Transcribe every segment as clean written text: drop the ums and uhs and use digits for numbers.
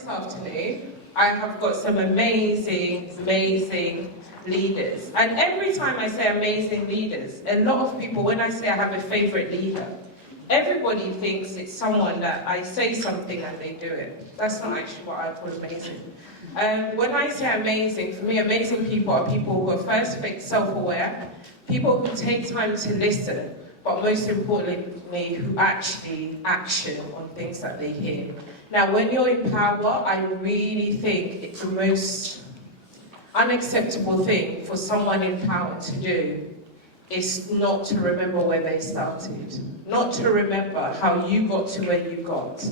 this afternoon, I have got some amazing, amazing leaders. And every time I say amazing leaders, a lot of people, when I say I have a favorite leader, everybody thinks it's someone that I say something and they do it. That's not actually what I call amazing. When I say amazing, for me, amazing people are people who are first self-aware, people who take time to listen, but most importantly, who actually action on things that they hear. Now, when you're in power, I really think it's the most unacceptable thing for someone in power to do is not to remember where they started, not to remember how you got to where you got,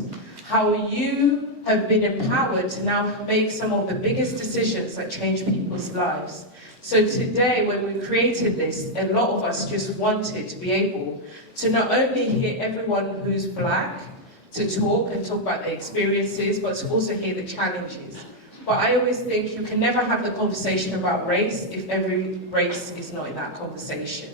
how you have been empowered to now make some of the biggest decisions that change people's lives. So today, when we created this, a lot of us just wanted to be able to not only hear everyone who's black, to talk and talk about their experiences, but to also hear the challenges. But I always think you can never have the conversation about race if every race is not in that conversation.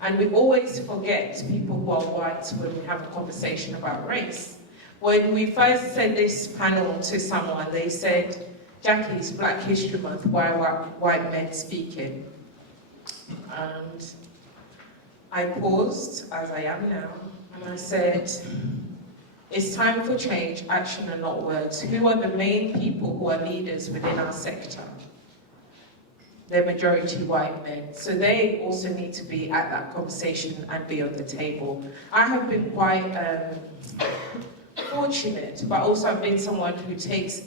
And we always forget people who are white when we have a conversation about race. When we first said this panel to someone, they said, Jackie, it's Black History Month, why are white men speaking? And I paused, as I am now, and I said, it's time for change, action and not words. Who are the main people who are leaders within our sector? They're majority white men. So they also need to be at that conversation and be on the table. I have been quite fortunate, but also I've been someone who takes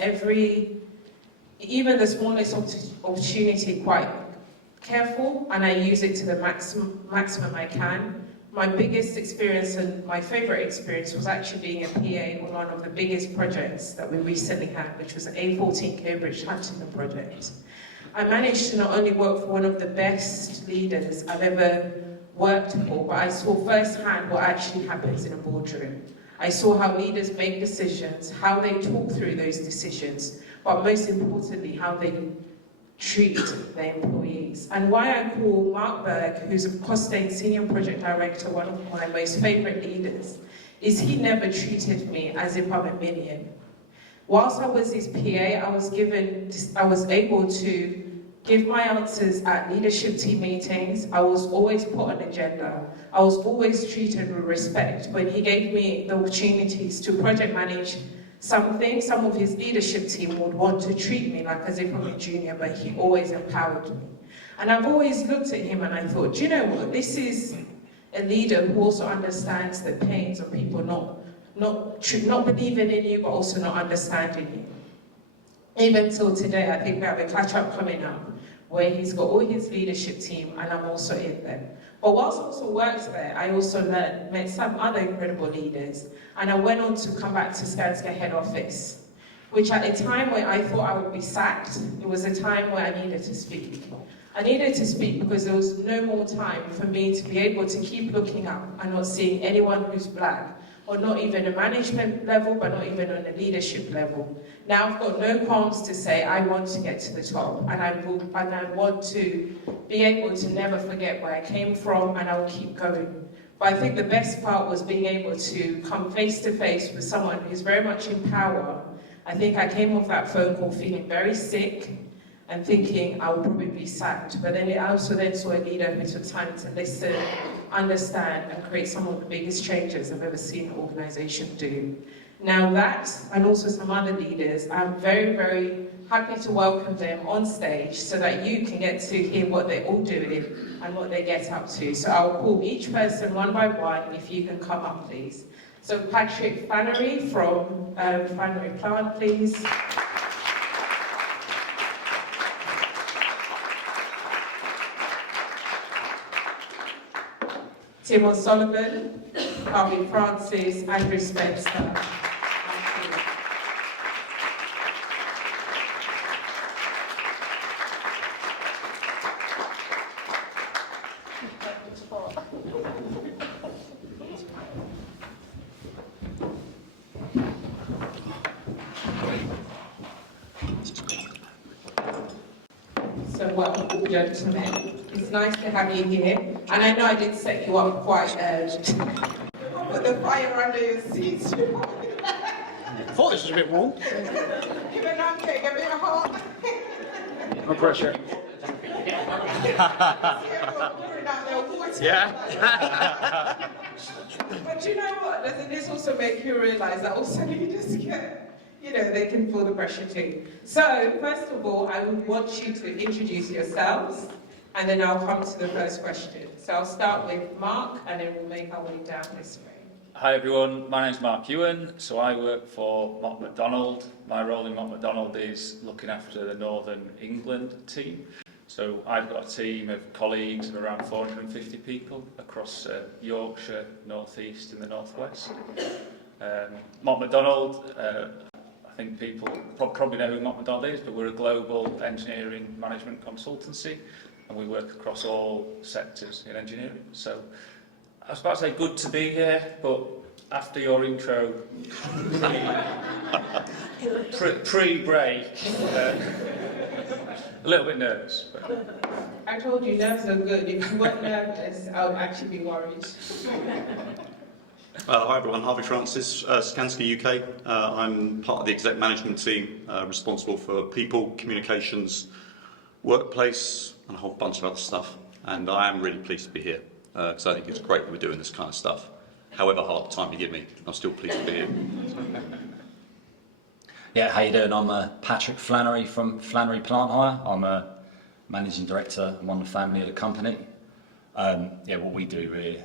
even the smallest opportunity quite careful, and I use it to the maximum I can. My biggest experience and my favorite experience was actually being a PA on one of the biggest projects that we recently had, which was the A14 Cambridge Huntington project. I managed to not only work for one of the best leaders I've ever worked for, but I saw firsthand what actually happens in a boardroom. I saw how leaders make decisions, how they talk through those decisions, but most importantly, how they treat their employees. And why I call Mark Berg, who's a Costain Senior Project Director, one of my most favorite leaders, is he never treated me as if I'm a minion. Whilst I was his PA, I was able to give my answers at leadership team meetings. I was always put on agenda. I was always treated with respect. When he gave me the opportunities to project manage something, some of his leadership team would want to treat me like as if I'm a junior, but he always empowered me. And I've always looked at him and I thought, do you know what? This is a leader who also understands the pains of people not believing in you, but also not understanding you. Even till today, I think we have a catch-up coming up where he's got all his leadership team and I'm also in there. But whilst I also worked there, I also met some other incredible leaders, and I went on to come back to Skanska head office, which at a time when I thought I would be sacked, it was a time where I needed to speak. I needed to speak because there was no more time for me to be able to keep looking up and not seeing anyone who's black, or not even a management level, but not even on a leadership level. Now I've got no qualms to say I want to get to the top, and I want to be able to never forget where I came from, and I will keep going. But I think the best part was being able to come face to face with someone who's very much in power. I think I came off that phone call feeling very sick and thinking I would probably be sacked. But then I also then saw a leader who took time to listen, understand, and create some of the biggest changes I've ever seen an organisation do. Now that, and also some other leaders, I'm very, very happy to welcome them on stage so that you can get to hear what they're all doing and what they get up to. So I'll call each person one by one, if you can come up, please. So Patrick Flannery from Flannery Plant, please. Tim O'Sullivan, Harvey Francis, Andrew Spencer. So welcome, gentlemen. It's nice to have you here. And I know I did set you up quite put the fire under your seats. I thought this was a bit warm. Okay, give me a heart. No pressure. Yeah. But you know what? Doesn't this also make you realise that also you just get, they can feel the pressure too. So, first of all, I would want you to introduce yourselves, and then I'll come to the first question. So I'll start with Mark, and then we'll make our way down this way. Hi everyone, my name's Mark Ewen, so I work for Mott MacDonald. My role in Mott MacDonald is looking after the Northern England team. So I've got a team of colleagues of around 450 people across Yorkshire, North East and the North West. Mott MacDonald, I think people probably know who Mott MacDonald is, but we're a global engineering management consultancy and we work across all sectors in engineering. So I was about to say good to be here, but after your intro, pre-break, a little bit nervous. But. I told you nerves are good. If you weren't nervous, I would actually be worried. Hi everyone, Harvey Francis, Skanska UK. I'm part of the exec management team responsible for people, communications, workplace and a whole bunch of other stuff. And I am really pleased to be here because I think it's great that we're doing this kind of stuff. However hard the time you give me, I'm still pleased to be here. Yeah, how you doing? I'm Patrick Flannery from Flannery Plant Hire. I'm a managing director and one of the family of the company. What we do really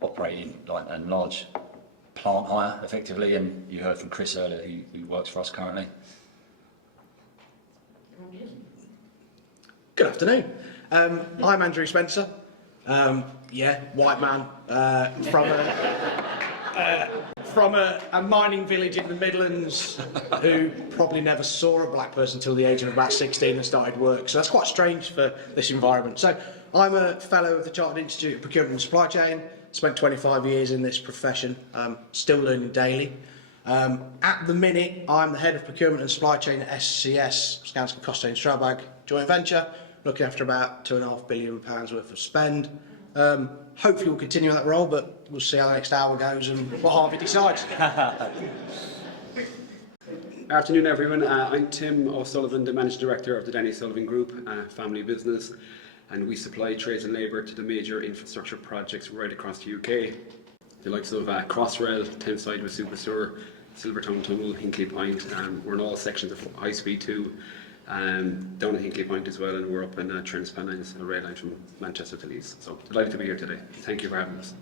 operate in like a large plant hire effectively, and you heard from Chris earlier who works for us currently. Good afternoon. I'm Andrew Spencer. White man from a mining village in the Midlands who probably never saw a black person until the age of about 16 and started work. So that's quite strange for this environment. So I'm a fellow of the Chartered Institute of Procurement and Supply Chain. Spent 25 years in this profession, still learning daily. At the minute, I'm the head of procurement and supply chain at SCS, Skanska Costain Strabag joint venture, looking after about £2.5 billion worth of spend. Hopefully we'll continue in that role, but we'll see how the next hour goes and what Harvey decides. Afternoon everyone, I'm Tim O'Sullivan, the Managing Director of the Denny Sullivan Group, family business, and we supply trades and labour to the major infrastructure projects right across the UK. The likes of Crossrail, Thameside with Superstore, Silvertown Tunnel, Hinkley Point, we're in all sections of High Speed 2, down at Hinkley Point as well, and we're up in Transpennines, a rail line from Manchester to Leeds. So delighted to be here today. Thank you for having us.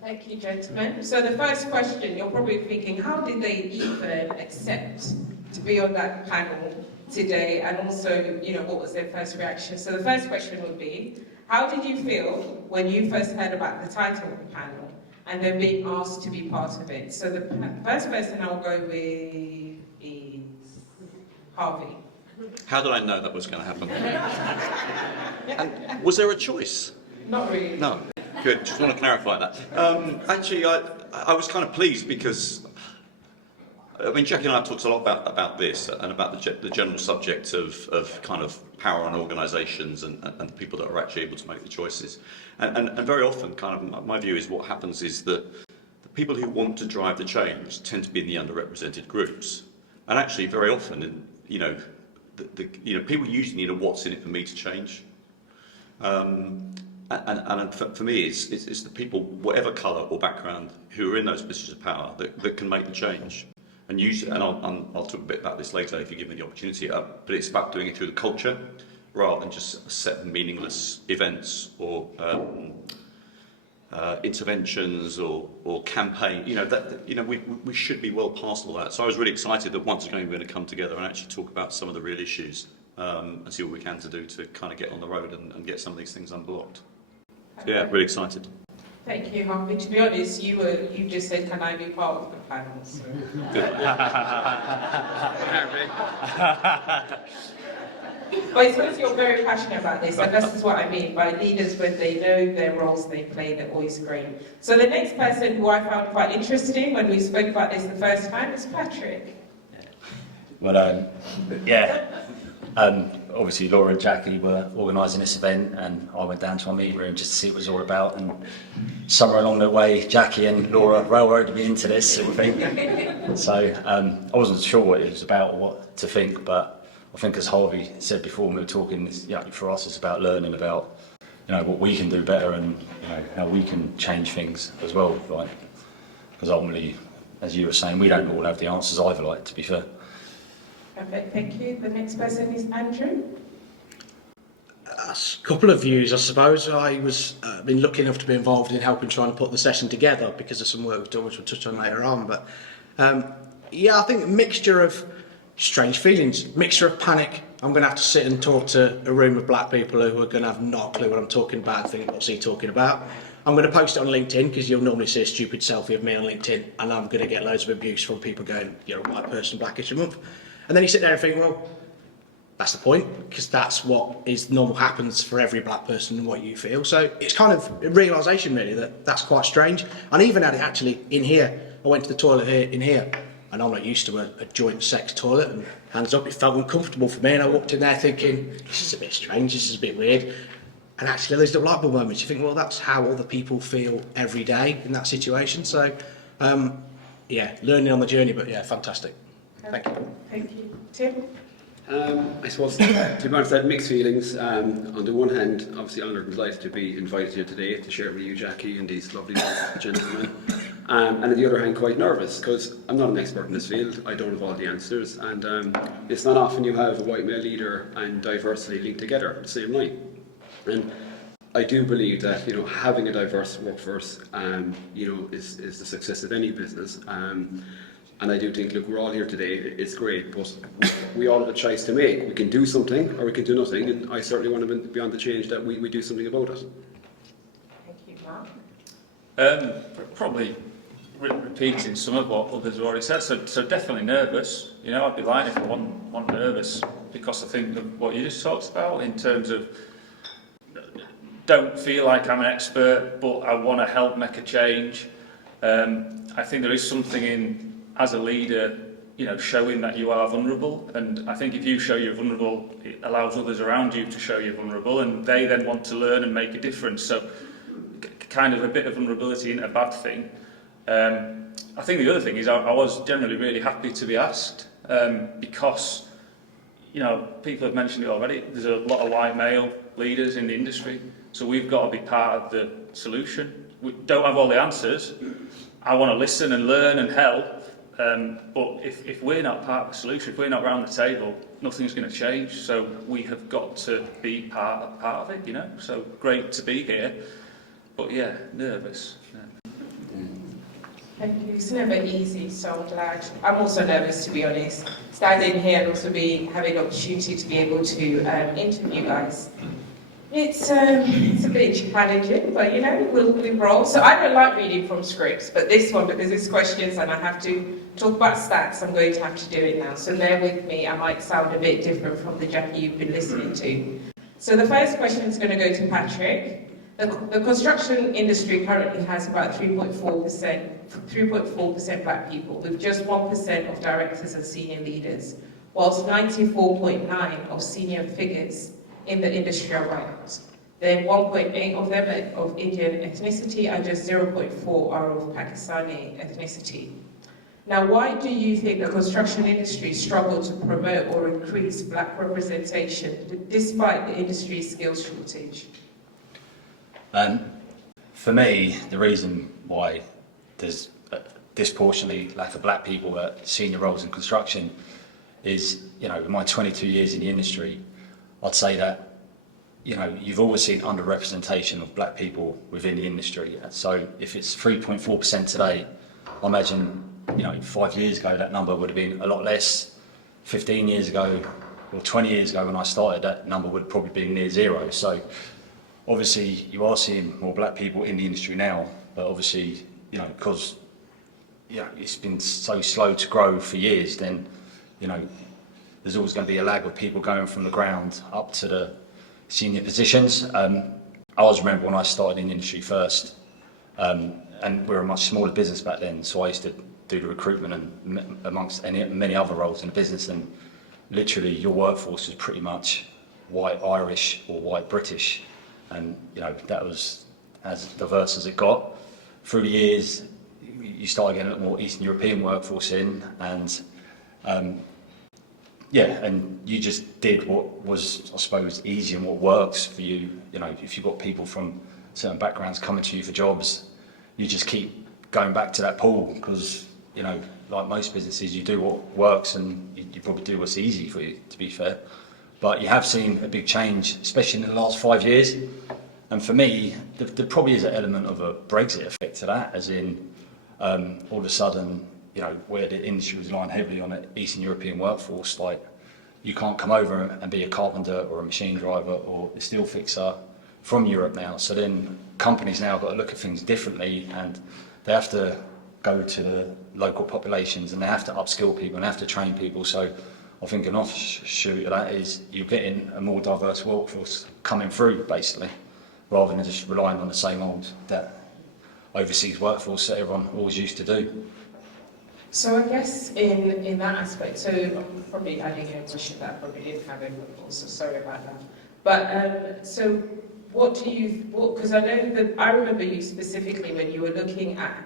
Thank you, gentlemen. So the first question, you're probably thinking, how did they even accept to be on that panel today? And also, what was their first reaction? So the first question would be, how did you feel when you first heard about the title of the panel and then being asked to be part of it? So the first person I'll go with is Harvey. How did I know that was going to happen? And was there a choice? Not really. No. Good, just want to clarify that. Actually, I was kind of pleased because, Jackie and I have talked a lot about this and about the general subject of kind of power on organisations and the people that are actually able to make the choices. And very often, kind of, my view is what happens is that the people who want to drive the change tend to be in the underrepresented groups. And actually, very often, people usually need a what's in it for me to change. And for me, it's the people, whatever colour or background, who are in those positions of power that can make the change. And I'll talk a bit about this later if you give me the opportunity. But it's about doing it through the culture rather than just a set of meaningless events or interventions or campaign. We should be well past all that. So I was really excited that once again we're going to come together and actually talk about some of the real issues and see what we can to do to kind of get on the road and get some of these things unblocked. So yeah, really excited. Thank you, Harvey. To be honest, you just said, can I be part of the panel? So. But it's because you're very passionate about this, and this is what I mean by leaders, when they know their roles they play, they're always great. So the next person who I found quite interesting when we spoke about this the first time is Patrick. Well, obviously Laura and Jackie were organising this event, and I went down to our meeting room just to see what it was all about, and somewhere along the way Jackie and Laura railroaded me into this sort of thing. So I wasn't sure what it was about or what to think, but I think, as Harvey said before when we were talking, for us it's about learning about what we can do better, and how we can change things as well, right? Because ultimately, as you were saying, we don't all have the answers either, like, to be fair. Perfect, thank you. The next person is Andrew. A couple of views, I suppose. I was been lucky enough to be involved in helping trying to put the session together because of some work we've done, which we'll touch on later on. But I think a mixture of strange feelings, mixture of panic. I'm going to have to sit and talk to a room of black people who are going to have no clue what I'm talking about and think, what's he talking about? I'm going to post it on LinkedIn because you'll normally see a stupid selfie of me on LinkedIn, and I'm going to get loads of abuse from people going, you're a white person, Black History Month. And then you sit there and think, well, that's the point, because that's what is normal happens for every black person and what you feel. So it's kind of a realisation really that that's quite strange. And even had it actually in here. I went to the toilet in here, and I'm not used to a joint sex toilet, and hands up, it felt uncomfortable for me, and I walked in there thinking, this is a bit strange, this is a bit weird. And actually there's the light bulb moments. You think, well, that's how other people feel every day in that situation. So learning on the journey, but fantastic. Thank you. Thank you. Tim? I suppose, to be honest, I had mixed feelings. On the one hand, obviously honoured and delighted to be invited here today to share with you, Jackie, and these lovely gentlemen. And on the other hand, quite nervous, because I'm not an expert in this field. I don't have all the answers, and it's not often you have a white male leader and diversity linked together at the same line. And I do believe that having a diverse workforce is the success of any business. And I do think, look, we're all here today, it's great, but we all have a choice to make. We can do something or we can do nothing, and I certainly want to be on the change that we do something about it. Thank you, Mark. Probably repeating some of what others have already said, so definitely nervous. I'd be lying if I wasn't nervous, because I think of what you just talked about in terms of don't feel like I'm an expert, but I want to help make a change. I think there is something in, as a leader, showing that you are vulnerable, and I think if you show you're vulnerable, it allows others around you to show you're vulnerable, and they then want to learn and make a difference. So kind of a bit of vulnerability isn't a bad thing. I think the other thing is I was generally really happy to be asked, because people have mentioned it already, there's a lot of white male leaders in the industry, so we've got to be part of the solution. We don't have all the answers. I want to listen and learn and help, but if we're not part of the solution, if we're not around the table, nothing's going to change. So we have got to be part of it, So great to be here, but nervous. Thank you. It's never easy, so I'm glad. I'm also nervous, to be honest. Standing here and also having the opportunity to be able to interview you guys. It's a bit challenging, but we'll roll. So I don't like reading from scripts, but this one, because it's questions and I have to talk about stats, I'm going to have to do it now. So bear with me, I might sound a bit different from the Jackie you've been listening to. So the first question is going to go to Patrick. The construction industry currently has about 3.4% black people, with just 1% of directors and senior leaders, whilst 94.9% of senior figures in the industry are white. Then 1.8% of them are of Indian ethnicity, and just 0.4% are of Pakistani ethnicity. Now, why do you think the construction industry struggled to promote or increase black representation despite the industry's skills shortage? For me, the reason why there's disproportionately lack of black people at senior roles in construction is, in my 22 years in the industry, I'd say that, you've always seen underrepresentation of black people within the industry. So if it's 3.4% today, I imagine, 5 years ago that number would have been a lot less. 15 years ago, or 20 years ago when I started, that number would have probably been near zero. So obviously you are seeing more black people in the industry now, but obviously, because it's been so slow to grow for years, then, there's always going to be a lag of people going from the ground up to the senior positions. I always remember when I started in the industry first, and we were a much smaller business back then, so I used to do the recruitment and amongst many other roles in the business, and literally your workforce is pretty much white Irish or white British, and that was as diverse as it got. Through the years, you started getting a lot more Eastern European workforce in, and and you just did what was, I suppose, easy and what works for you. If you've got people from certain backgrounds coming to you for jobs, you just keep going back to that pool because, like most businesses, you do what works and you probably do what's easy for you, to be fair. But you have seen a big change, especially in the last 5 years. And for me, there probably is an element of a Brexit effect to that, as in all of a sudden, where the industry was relying heavily on an Eastern European workforce, like you can't come over and be a carpenter or a machine driver or a steel fixer from Europe now. So then companies now got to look at things differently, and they have to go to the local populations and they have to upskill people and they have to train people. So I think an offshoot of that is you're getting a more diverse workforce coming through, basically, rather than just relying on the same old that overseas workforce that everyone always used to do. So I guess in that aspect, so I'm probably adding a question that I probably didn't have in before, so sorry about that. But so because I know that I remember you specifically when you were looking at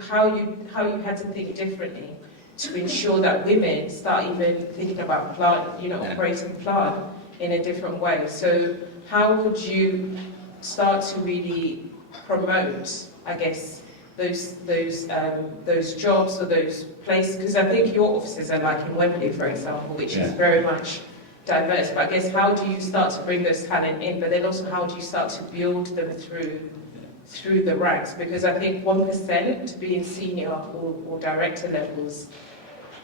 how you had to think differently to ensure that women start even thinking about plant, operating plant in a different way. So how would you start to really promote, I guess, those jobs or those places? Because I think your offices are like in Wembley, for example, which is very much diverse. But I guess how do you start to bring those talent in? But then also how do you start to build them through the ranks? Because I think 1% to be in senior or director levels,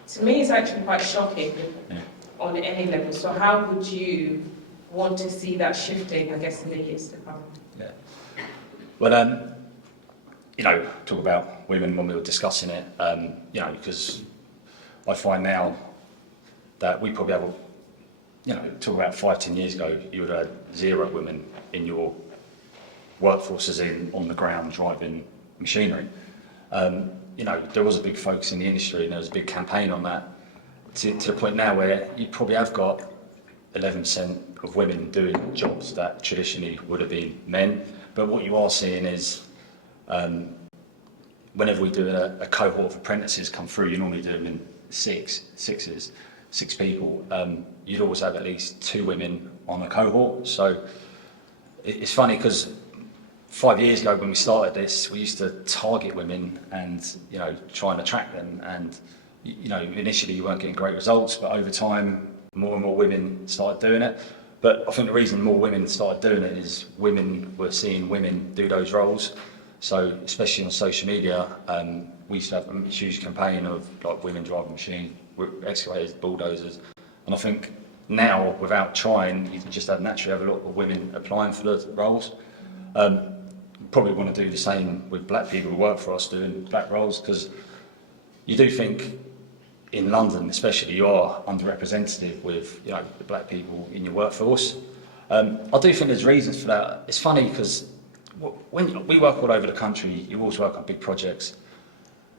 to me, is actually quite shocking on any level. So how would you want to see that shifting, I guess, in the years to come? Yeah. Well, talk about women when we were discussing it, because I find now that we probably have, talk about 5-10 years ago, you would have had 0 women in your workforce as in on the ground driving machinery. There was a big focus in the industry and there was a big campaign on that to the point now where you probably have got 11% of women doing jobs that traditionally would have been men. But what you are seeing is whenever we do a cohort of apprentices come through, you normally do them in six people. You'd always have at least 2 women on a cohort. So it's funny because 5 years ago when we started this, we used to target women and try and attract them. And initially you weren't getting great results, but over time more and more women started doing it. But I think the reason more women started doing it is women were seeing women do those roles. So especially on social media, we used to have a huge campaign of like women driving machines, excavators, bulldozers, and I think now without trying, you can just naturally have a lot of women applying for the roles. Probably want to do the same with black people who work for us doing black roles, because you do think in London especially you are underrepresented with the black people in your workforce. I do think there's reasons for that. It's funny because when we work all over the country, you always work on big projects.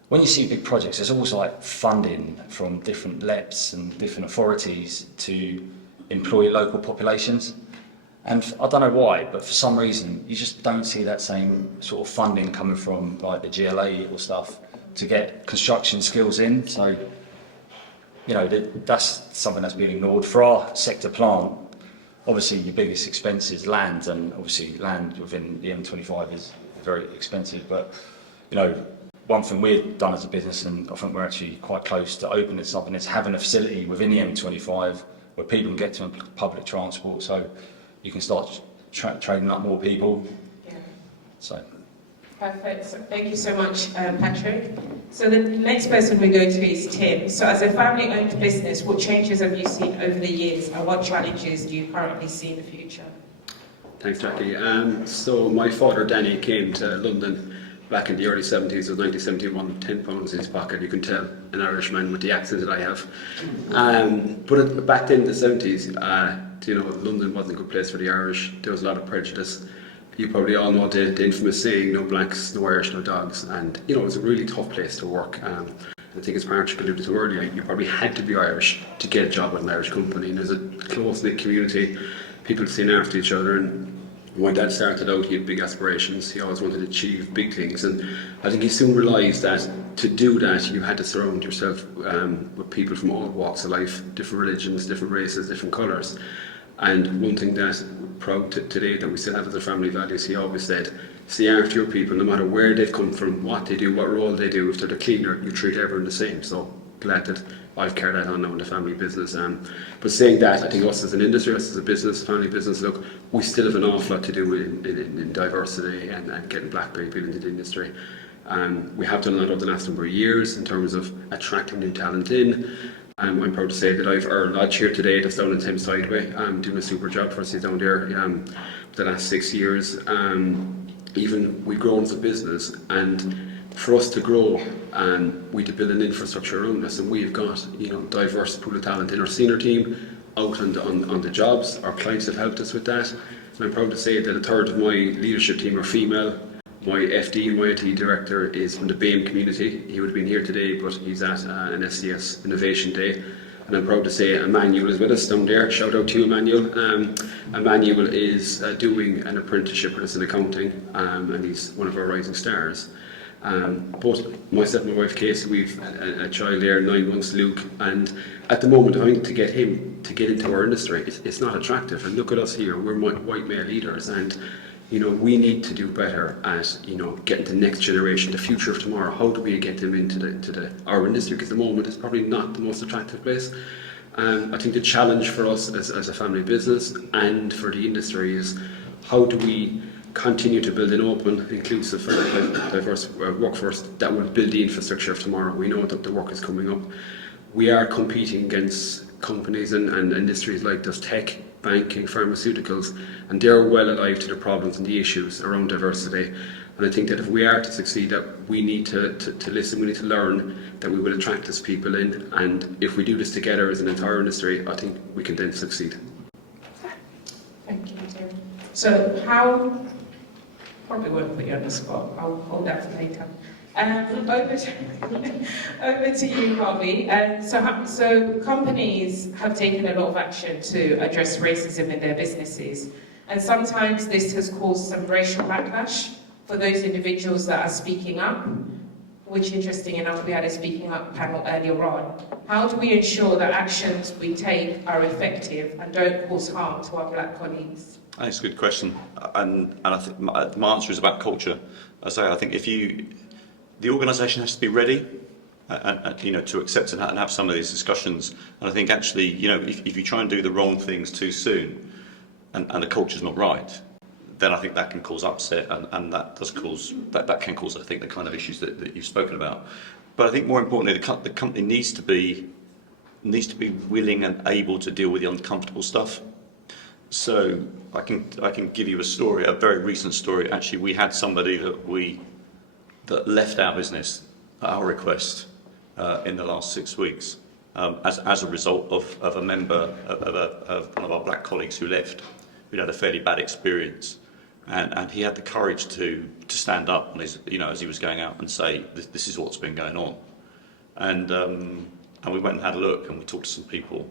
When you see big projects, there's always like funding from different LEPs and different authorities to employ local populations. And I don't know why, but for some reason, you just don't see that same sort of funding coming from like the GLA or stuff to get construction skills in. So, that's something that's been ignored. For our sector plant, obviously your biggest expense is land, and obviously land within the M25 is very expensive. But, one thing we've done as a business, and I think we're actually quite close to opening something, is having a facility within the M25 where people can get to public transport. So you can start training up more people. Yeah. So. Perfect. So thank you so much, Patrick. So the next person we go to is Tim. So as a family-owned business, what changes have you seen over the years, and what challenges do you currently see in the future? Thanks, Jackie. So my father, Danny, came to London back in the early 70s, so 1971, 10 pounds in his pocket. You can tell an Irishman with the accent that I have. But back then in the 70s, London wasn't a good place for the Irish. There was a lot of prejudice. You probably all know the infamous saying, no blacks, no Irish, no dogs. And, it was a really tough place to work. I think as Patrick alluded to earlier, you probably had to be Irish to get a job with an Irish company. And there's a close-knit community. people seeing after each other. And when my dad started out, he had big aspirations. He always wanted to achieve big things, and I think he soon realised that to do that, you had to surround yourself with people from all walks of life, different religions, different races, different colours. And one thing that we're proud today that we still have as a family values, he always said, see after your people, no matter where they've come from, what they do, what role they do. If they're the cleaner, you treat everyone the same. So glad that I've carried that on now in the family business. But saying that, I think us as an industry, us as a business, family business, look, we still have an awful lot to do in diversity and getting black people into the industry. We have done a lot over the last number of years in terms of attracting new talent in. I'm proud to say that I've our lodge here today that's down in Thames Sideway, doing a super job for us. He's down there the last 6 years. Even we've grown as a business, and for us to grow, we had to build an infrastructure around us, and we've got diverse pool of talent in our senior team, out on the jobs. Our clients have helped us with that, and I'm proud to say that a third of my leadership team are female. My FD and my IT director is from the BAME community. He would have been here today, but he's at an SCS Innovation Day. And I'm proud to say Emmanuel is with us down there. Shout out to you, Emmanuel. Emmanuel is doing an apprenticeship with us in accounting, and he's one of our rising stars. Both myself and my wife Casey, we've a child there, 9 months, Luke, and at the moment I think to get him to get into our industry, it's not attractive. And look at us here, we're white male leaders, and we need to do better at getting the next generation, the future of tomorrow. How do we get them into our industry? Because at the moment it's probably not the most attractive place. I think the challenge for us as a family business and for the industry is how do we continue to build an open, inclusive, diverse workforce that will build the infrastructure of tomorrow. We know that the work is coming up. We are competing against companies and industries like there's tech, banking, pharmaceuticals, and they're well alive to the problems and the issues around diversity. And I think that if we are to succeed, that we need to listen, we need to learn, that we will attract these people in, and if we do this together as an entire industry, I think we can then succeed. Thank you, Tim. So how, probably won't put you on the spot, I'll hold that for later. Over to you, Harvey. So companies have taken a lot of action to address racism in their businesses, and sometimes this has caused some racial backlash for those individuals that are speaking up, which, interesting enough, we had a speaking up panel earlier on. How do we ensure that actions we take are effective and don't cause harm to our black colleagues? That's a good question, and I think my answer is about culture. I think the organisation has to be ready, to accept and have some of these discussions. And I think actually, if you try and do the wrong things too soon, and the culture's not right, then I think that can cause upset, and that can cause, I think, the kind of issues that you've spoken about. But I think more importantly, the company needs to be willing and able to deal with the uncomfortable stuff. So I can give you a story, a very recent story. Actually, we had somebody that left our business at our request in the last 6 weeks as a result of a member of one of our black colleagues who left. We'd had a fairly bad experience, and he had the courage to stand up and as he was going out and say, this is what's been going on. And we went and had a look, and we talked to some people,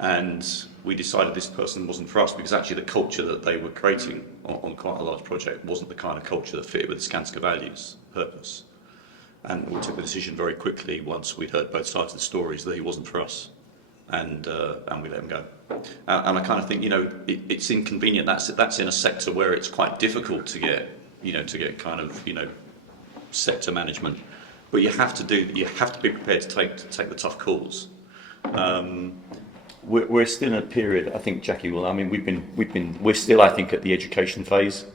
and we decided this person wasn't for us, because actually the culture that they were creating on quite a large project wasn't the kind of culture that fitted with the Skanska values, purpose. And we took the decision very quickly, once we'd heard both sides of the stories, that he wasn't for us, and we let him go. And I kind of think, it's inconvenient. That's in a sector where it's quite difficult to get kind of sector management. But you have to be prepared to take the tough calls. We're still in a period, I think Jackie will, we're still, I think, at the education phase.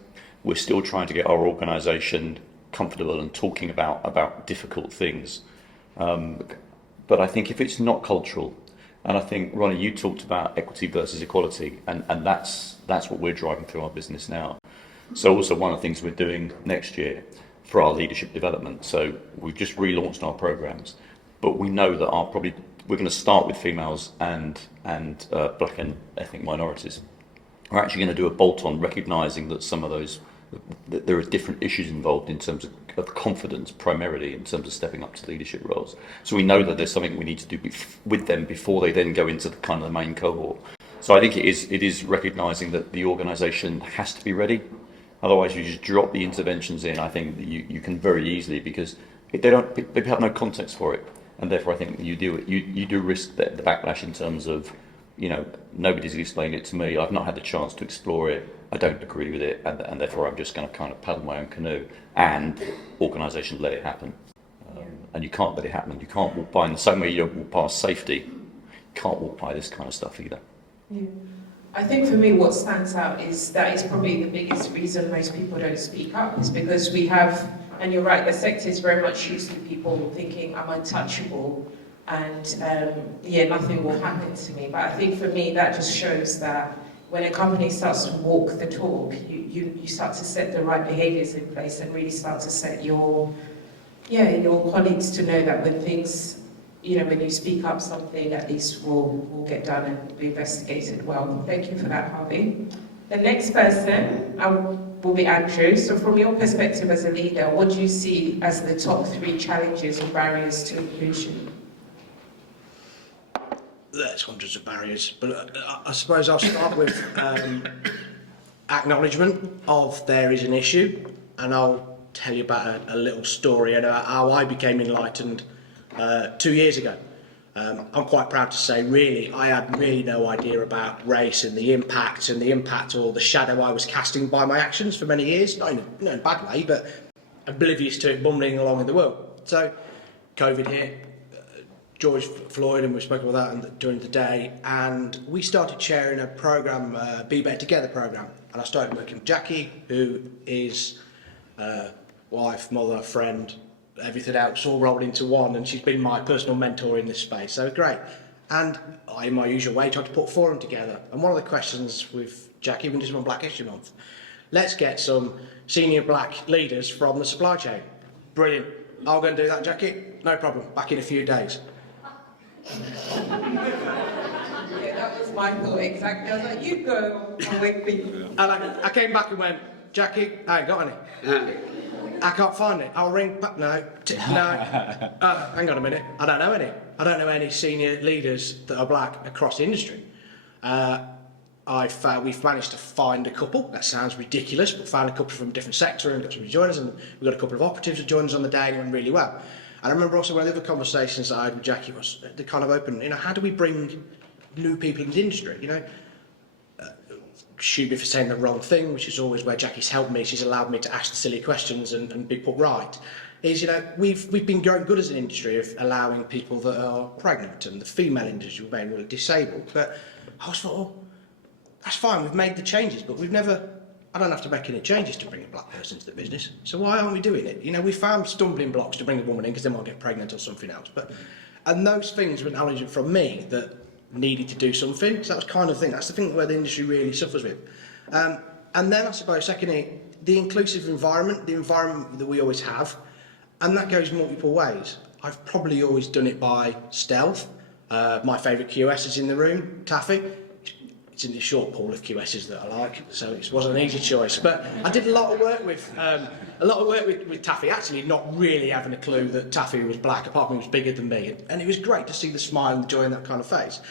We're still trying to get our organisation comfortable and talking about difficult things. But I think if it's not cultural, and I think, Ronnie, you talked about equity versus equality, and that's what we're driving through our business now. So also one of the things we're doing next year for our leadership development, so we've just relaunched our programmes, but we know that we're going to start with females and black and ethnic minorities. We're actually going to do a bolt-on, recognising that some of those, that there are different issues involved in terms of confidence, primarily in terms of stepping up to leadership roles. So we know that there's something we need to do with them before they then go into the kind of the main cohort. So I think it is recognising that the organisation has to be ready. Otherwise, you just drop the interventions in. I think that you can very easily, because they have no context for it, and therefore I think that you do risk the backlash in terms of, nobody's explained it to me. I've not had the chance to explore it. I don't agree with it, and therefore I'm just going to kind of paddle my own canoe. And organisations let it happen, and you can't let it happen. You can't walk by in the same way you don't walk past safety. You can't walk by this kind of stuff either. Yeah. I think for me what stands out is that it's probably the biggest reason most people don't speak up, is because we have, and you're right, the sector is very much used to people thinking I'm untouchable and nothing will happen to me. But I think for me that just shows that when a company starts to walk the talk, you start to set the right behaviours in place and really start to set your colleagues to know that when things, when you speak up, something at least will get done and be investigated well. Thank you for that, Harvey. The next person will be Andrew. So from your perspective as a leader, what do you see as the top 3 challenges or barriers to inclusion? There's hundreds of barriers, but I suppose I'll start with acknowledgement of there is an issue, and I'll tell you about a little story and how I became enlightened 2 years ago. I'm quite proud to say, really, I had really no idea about race and the impact or the shadow I was casting by my actions for many years, not in a bad way, but oblivious to it, bumbling along in the world. So COVID hit, George Floyd, and we spoke about that during the day, and we started sharing a programme, Be Better Together programme, and I started working with Jackie, who is wife, mother, friend, everything else all rolled into one, and she's been my personal mentor in this space, so great. And I, in my usual way, tried to put a forum together, and one of the questions with Jackie, when this is on Black History Month, let's get some senior black leaders from the supply chain. Brilliant. I'll go and do that, Jackie. No problem. Back in a few days. Yeah, that was my thought exactly. I was like, you go, I'll wait for you. And I came back and went, Jackie, I ain't got any. I can't find it. I'll ring back. No. Hang on a minute. I don't know any. I don't know any senior leaders that are black across the industry. We've managed to find a couple. That sounds ridiculous, but found a couple from a different sector and got some join us, and we've got a couple of operatives that joined us on the day and it went really well. And I remember also one of the other conversations that I had with Jackie was the kind of open, how do we bring new people into the industry? Shoot me for saying the wrong thing, which is always where Jackie's helped me. She's allowed me to ask the silly questions and be put right. We've been growing good as an industry of allowing people that are pregnant, and the female industry remain really disabled. But I was thought, oh, that's fine, we've made the changes, but I don't have to make any changes to bring a black person into the business. So why aren't we doing it? We found stumbling blocks to bring a woman in because they might get pregnant or something else. And those things were acknowledged from me that needed to do something. So that was kind of thing. That's the thing where the industry really suffers with. And then I suppose, secondly, the inclusive environment, the environment that we always have, and that goes multiple ways. I've probably always done it by stealth. My favourite QS is in the room, Taffy. It's in the short pool of QSs that I like, so it wasn't an easy choice. But I did a lot of work with Taffy, actually not really having a clue that Taffy was black, apart from he was bigger than me, and it was great to see the smile and the joy in that kind of face.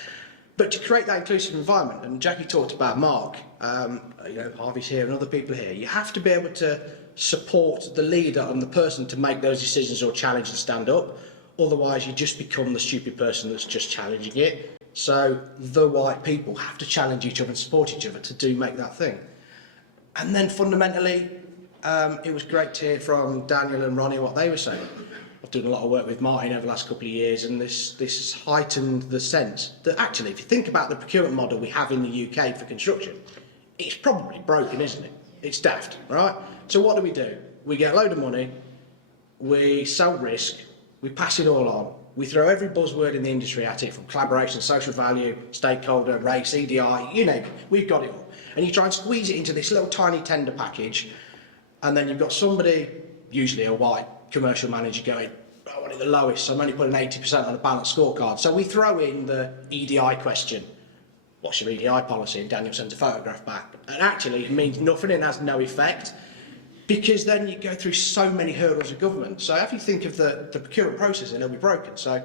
But to create that inclusive environment, and Jackie talked about Mark, Harvey's here and other people here, you have to be able to support the leader and the person to make those decisions or challenge and stand up. Otherwise, you just become the stupid person that's just challenging it. So the white people have to challenge each other and support each other to make that thing. And then fundamentally, it was great to hear from Daniel and Ronnie what they were saying. I've done a lot of work with Martin over the last couple of years, and this has heightened the sense that actually, if you think about the procurement model we have in the UK for construction, it's probably broken, isn't it? It's daft, right? So what do? We get a load of money, we sell risk, we pass it all on, we throw every buzzword in the industry at it, from collaboration, social value, stakeholder, race, EDI, you name it, we've got it all. And you try and squeeze it into this little tiny tender package, and then you've got somebody, usually a white commercial manager, going, I want it the lowest, so I'm only putting 80% on a balanced scorecard. So we throw in the EDI question. What's your EDI policy? And Daniel sends a photograph back. And actually it means nothing and has no effect, because then you go through so many hurdles of government. So if you think of the procurement process, and it'll be broken. So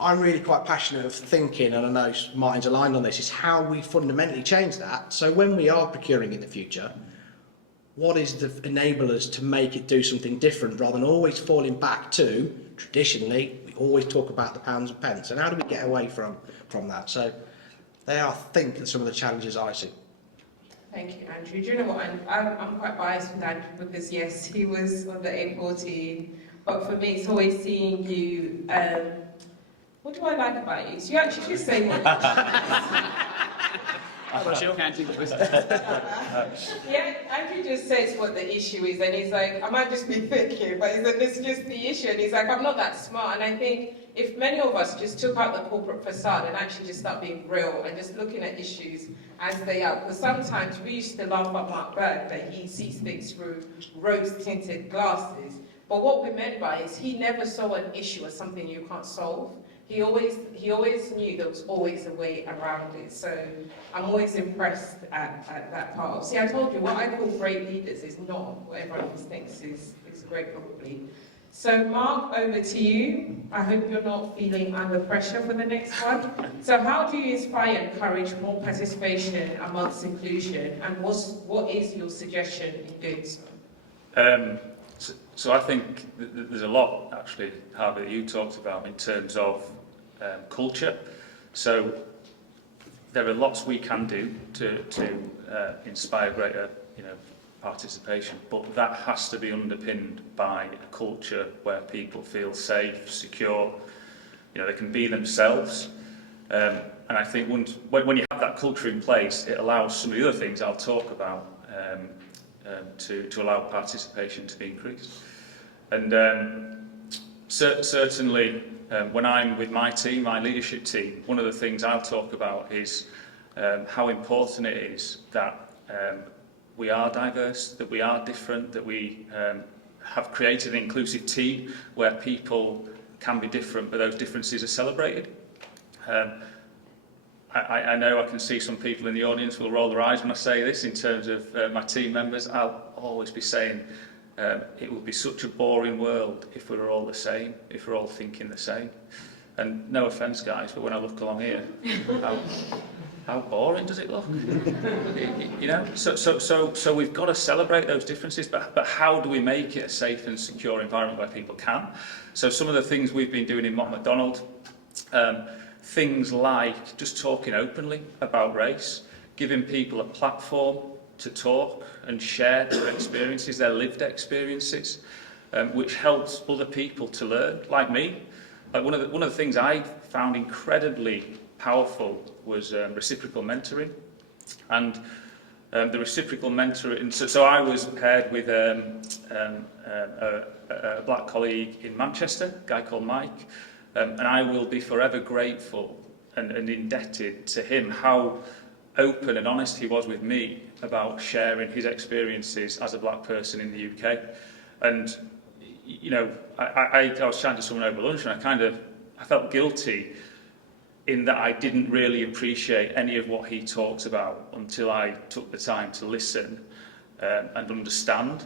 I'm really quite passionate of thinking, and I know minds aligned on this, is how we fundamentally change that. So when we are procuring in the future, what is the enablers to make it do something different rather than always falling back to, traditionally, we always talk about the pounds and pence, and how do we get away from that? So they are, I think, some of the challenges I see. Thank you, Andrew. Do you know what? I'm quite biased with Andrew because, yes, he was on the A40, but for me, it's always seeing you. What do I like about you? So you actually just say what. Yeah, Andrew just says what the issue is, and he's like, I might just be thick here, but he's like, this is just the issue, and he's like, I'm not that smart. And I think if many of us just took out the corporate facade and actually just start being real and just looking at issues as they are, because sometimes we used to laugh at Mark Berg that he sees things through rose-tinted glasses, but what we meant by it is he never saw an issue as something you can't solve. He always knew there was always a way around it. So I'm always impressed at that part. See, I told you, what I call great leaders is not what everyone else thinks is great, probably. So Mark, over to you. I hope you're not feeling under pressure for the next one. So how do you inspire and encourage more participation amongst inclusion, and what is your suggestion in doing so? So I think there's a lot, actually, Harvey, that you talked about in terms of culture. So there are lots we can do to inspire greater, participation, but that has to be underpinned by a culture where people feel safe, secure, they can be themselves. And I think when you have that culture in place, it allows some of the other things I'll talk about to allow participation to be increased. And certainly when I'm with my team, my leadership team, one of the things I'll talk about is how important it is that we are diverse, that we are different, that we have created an inclusive team where people can be different, but those differences are celebrated. I know I can see some people in the audience will roll their eyes when I say this in terms of my team members. I'll always be saying it would be such a boring world if we were all the same, if we're all thinking the same. And no offence, guys, but when I look along here, how boring does it look? So we've got to celebrate those differences, but how do we make it a safe and secure environment where people can? So some of the things we've been doing in Mott MacDonald, things like just talking openly about race, giving people a platform to talk and share their experiences, their lived experiences, which helps other people to learn, like me. Like one of the things I found incredibly powerful was reciprocal mentoring, and the reciprocal mentoring. So I was paired with a black colleague in Manchester, a guy called Mike. And I will be forever grateful and indebted to him how open and honest he was with me about sharing his experiences as a black person in the UK. And, I was chatting to someone over lunch and I felt guilty in that I didn't really appreciate any of what he talks about until I took the time to listen and understand.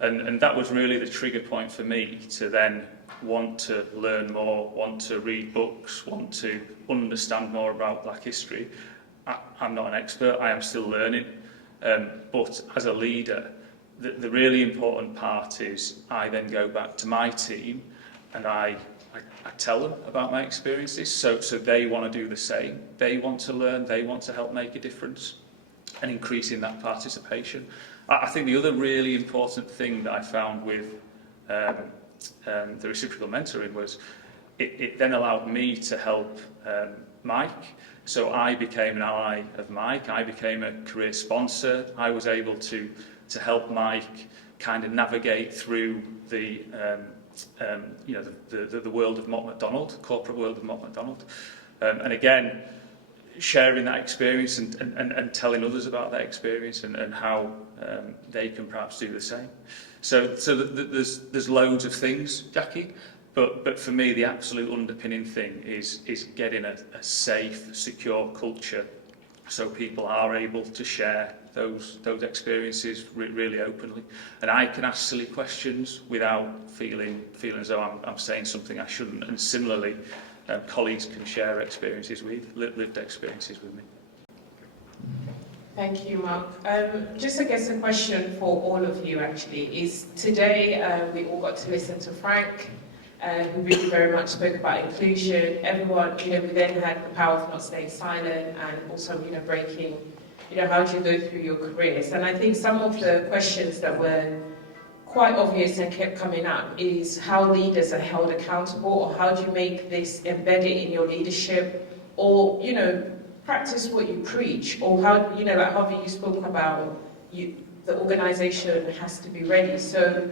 And that was really the trigger point for me to then want to learn more, want to read books, want to understand more about black history. I'm not an expert, I am still learning, but as a leader, the really important part is I then go back to my team and I tell them about my experiences, so they want to do the same. They want to learn, they want to help make a difference and increasing that participation. I think the other really important thing that I found with the reciprocal mentoring was it then allowed me to help Mike. So I became an ally of Mike. I became a career sponsor. I was able to help Mike kind of navigate through the world of Mott MacDonald, corporate world of Mott MacDonald. And again, sharing that experience and telling others about that experience and how they can perhaps do the same. So there's loads of things, Jackie, but for me the absolute underpinning thing is getting a safe, secure culture so people are able to share those experiences really openly. And I can ask silly questions without feeling as though I'm saying something I shouldn't. And similarly, colleagues can share experiences with, lived experiences with me. Thank you, Mark. Just I guess a question for all of you actually is today we all got to listen to Frank, who really very much spoke about inclusion. Everyone, we then had the power of not staying silent and also, breaking, how do you go through your careers? And I think some of the questions that were quite obvious and kept coming up is how leaders are held accountable, or how do you make this embedded in your leadership, or, practice what you preach, or how, like Harvey, you spoke about the organization has to be ready. So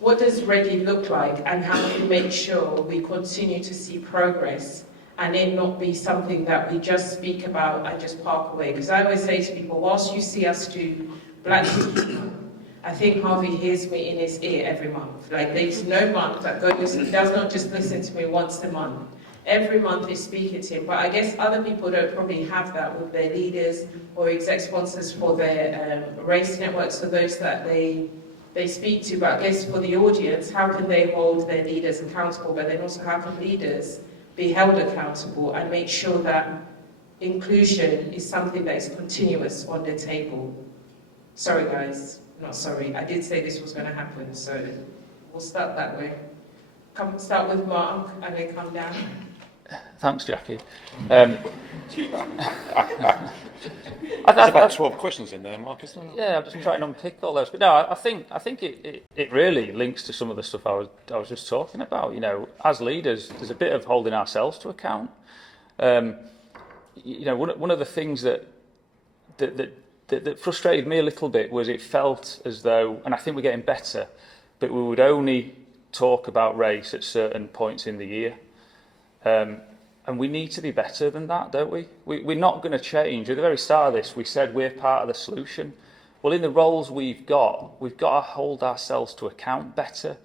what does ready look like, and how do we make sure we continue to see progress and it not be something that we just speak about and just park away? Because I always say to people, whilst you see us do Black History Month, I think Harvey hears me in his ear every month. Like, there's no month that goes, he does not just listen to me once a month. Every month is speaking to him, but I guess other people don't probably have that with their leaders or exec sponsors for their race networks, or those that they speak to. But I guess for the audience, how can they hold their leaders accountable, but then also how can leaders be held accountable and make sure that inclusion is something that is continuous on the table? Sorry guys, not sorry, I did say this was going to happen, so we'll start that way. Start with Mark and then come down. Thanks, Jackie. There's about 12 questions in there, Mark, isn't there? Yeah, I'm just trying to unpick all those. But no, I think it really links to some of the stuff I was just talking about. As leaders, there's a bit of holding ourselves to account. One of the things that frustrated me a little bit was it felt as though, and I think we're getting better, but we would only talk about race at certain points in the year. And we need to be better than that, don't we? We're not going to change. At the very start of this, we said we're part of the solution. Well, in the roles we've got to hold ourselves to account better.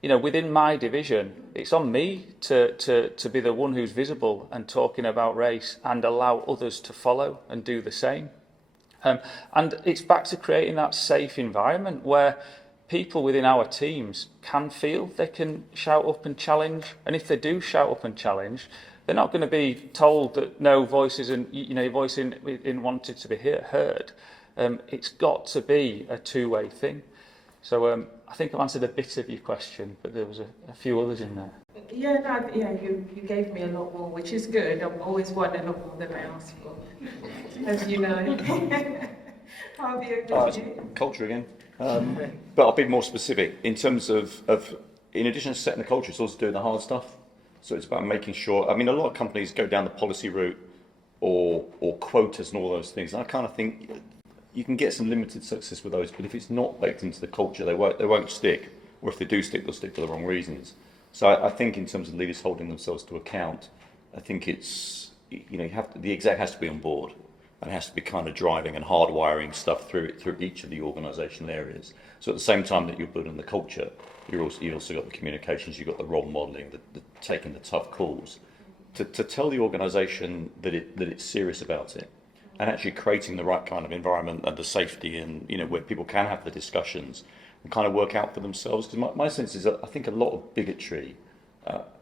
Within my division, it's on me to be the one who's visible and talking about race and allow others to follow and do the same. And it's back to creating that safe environment where people within our teams can feel they can shout up and challenge. And if they do shout up and challenge, they're not going to be told that no voice isn't, your voice in wanted to be heard. It's got to be a two-way thing. So I think I've answered a bit of your question, but there was a few others in there. You gave me a lot more, which is good. I'm always one a lot more than I ask for, as you know. Culture again. But I'll be more specific in terms of in addition to setting the culture, it's also doing the hard stuff. So it's about making sure, a lot of companies go down the policy route or quotas and all those things. And I kind of think you can get some limited success with those, but if it's not baked into the culture, they won't stick. Or if they do stick, they'll stick for the wrong reasons. So I think in terms of leaders holding themselves to account, I think it's, the exec has to be on board. And it has to be kind of driving and hardwiring stuff through each of the organisational areas. So at the same time that you're building the culture, you also got the communications, you've got the role modelling, the taking the tough calls, to tell the organisation that it's serious about it, and actually creating the right kind of environment and the safety and where people can have the discussions and kind of work out for themselves. Because my sense is that I think a lot of bigotry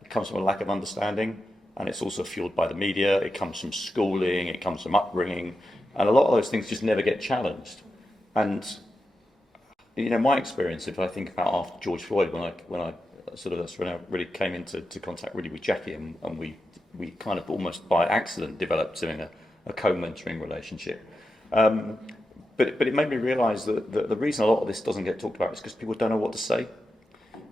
comes from a lack of understanding. And it's also fueled by the media, it comes from schooling, it comes from upbringing, and a lot of those things just never get challenged. And, my experience, if I think about after George Floyd, that's when I really came into contact really with Jackie, and we kind of almost by accident developed doing a co-mentoring relationship. But it made me realise that the reason a lot of this doesn't get talked about is because people don't know what to say.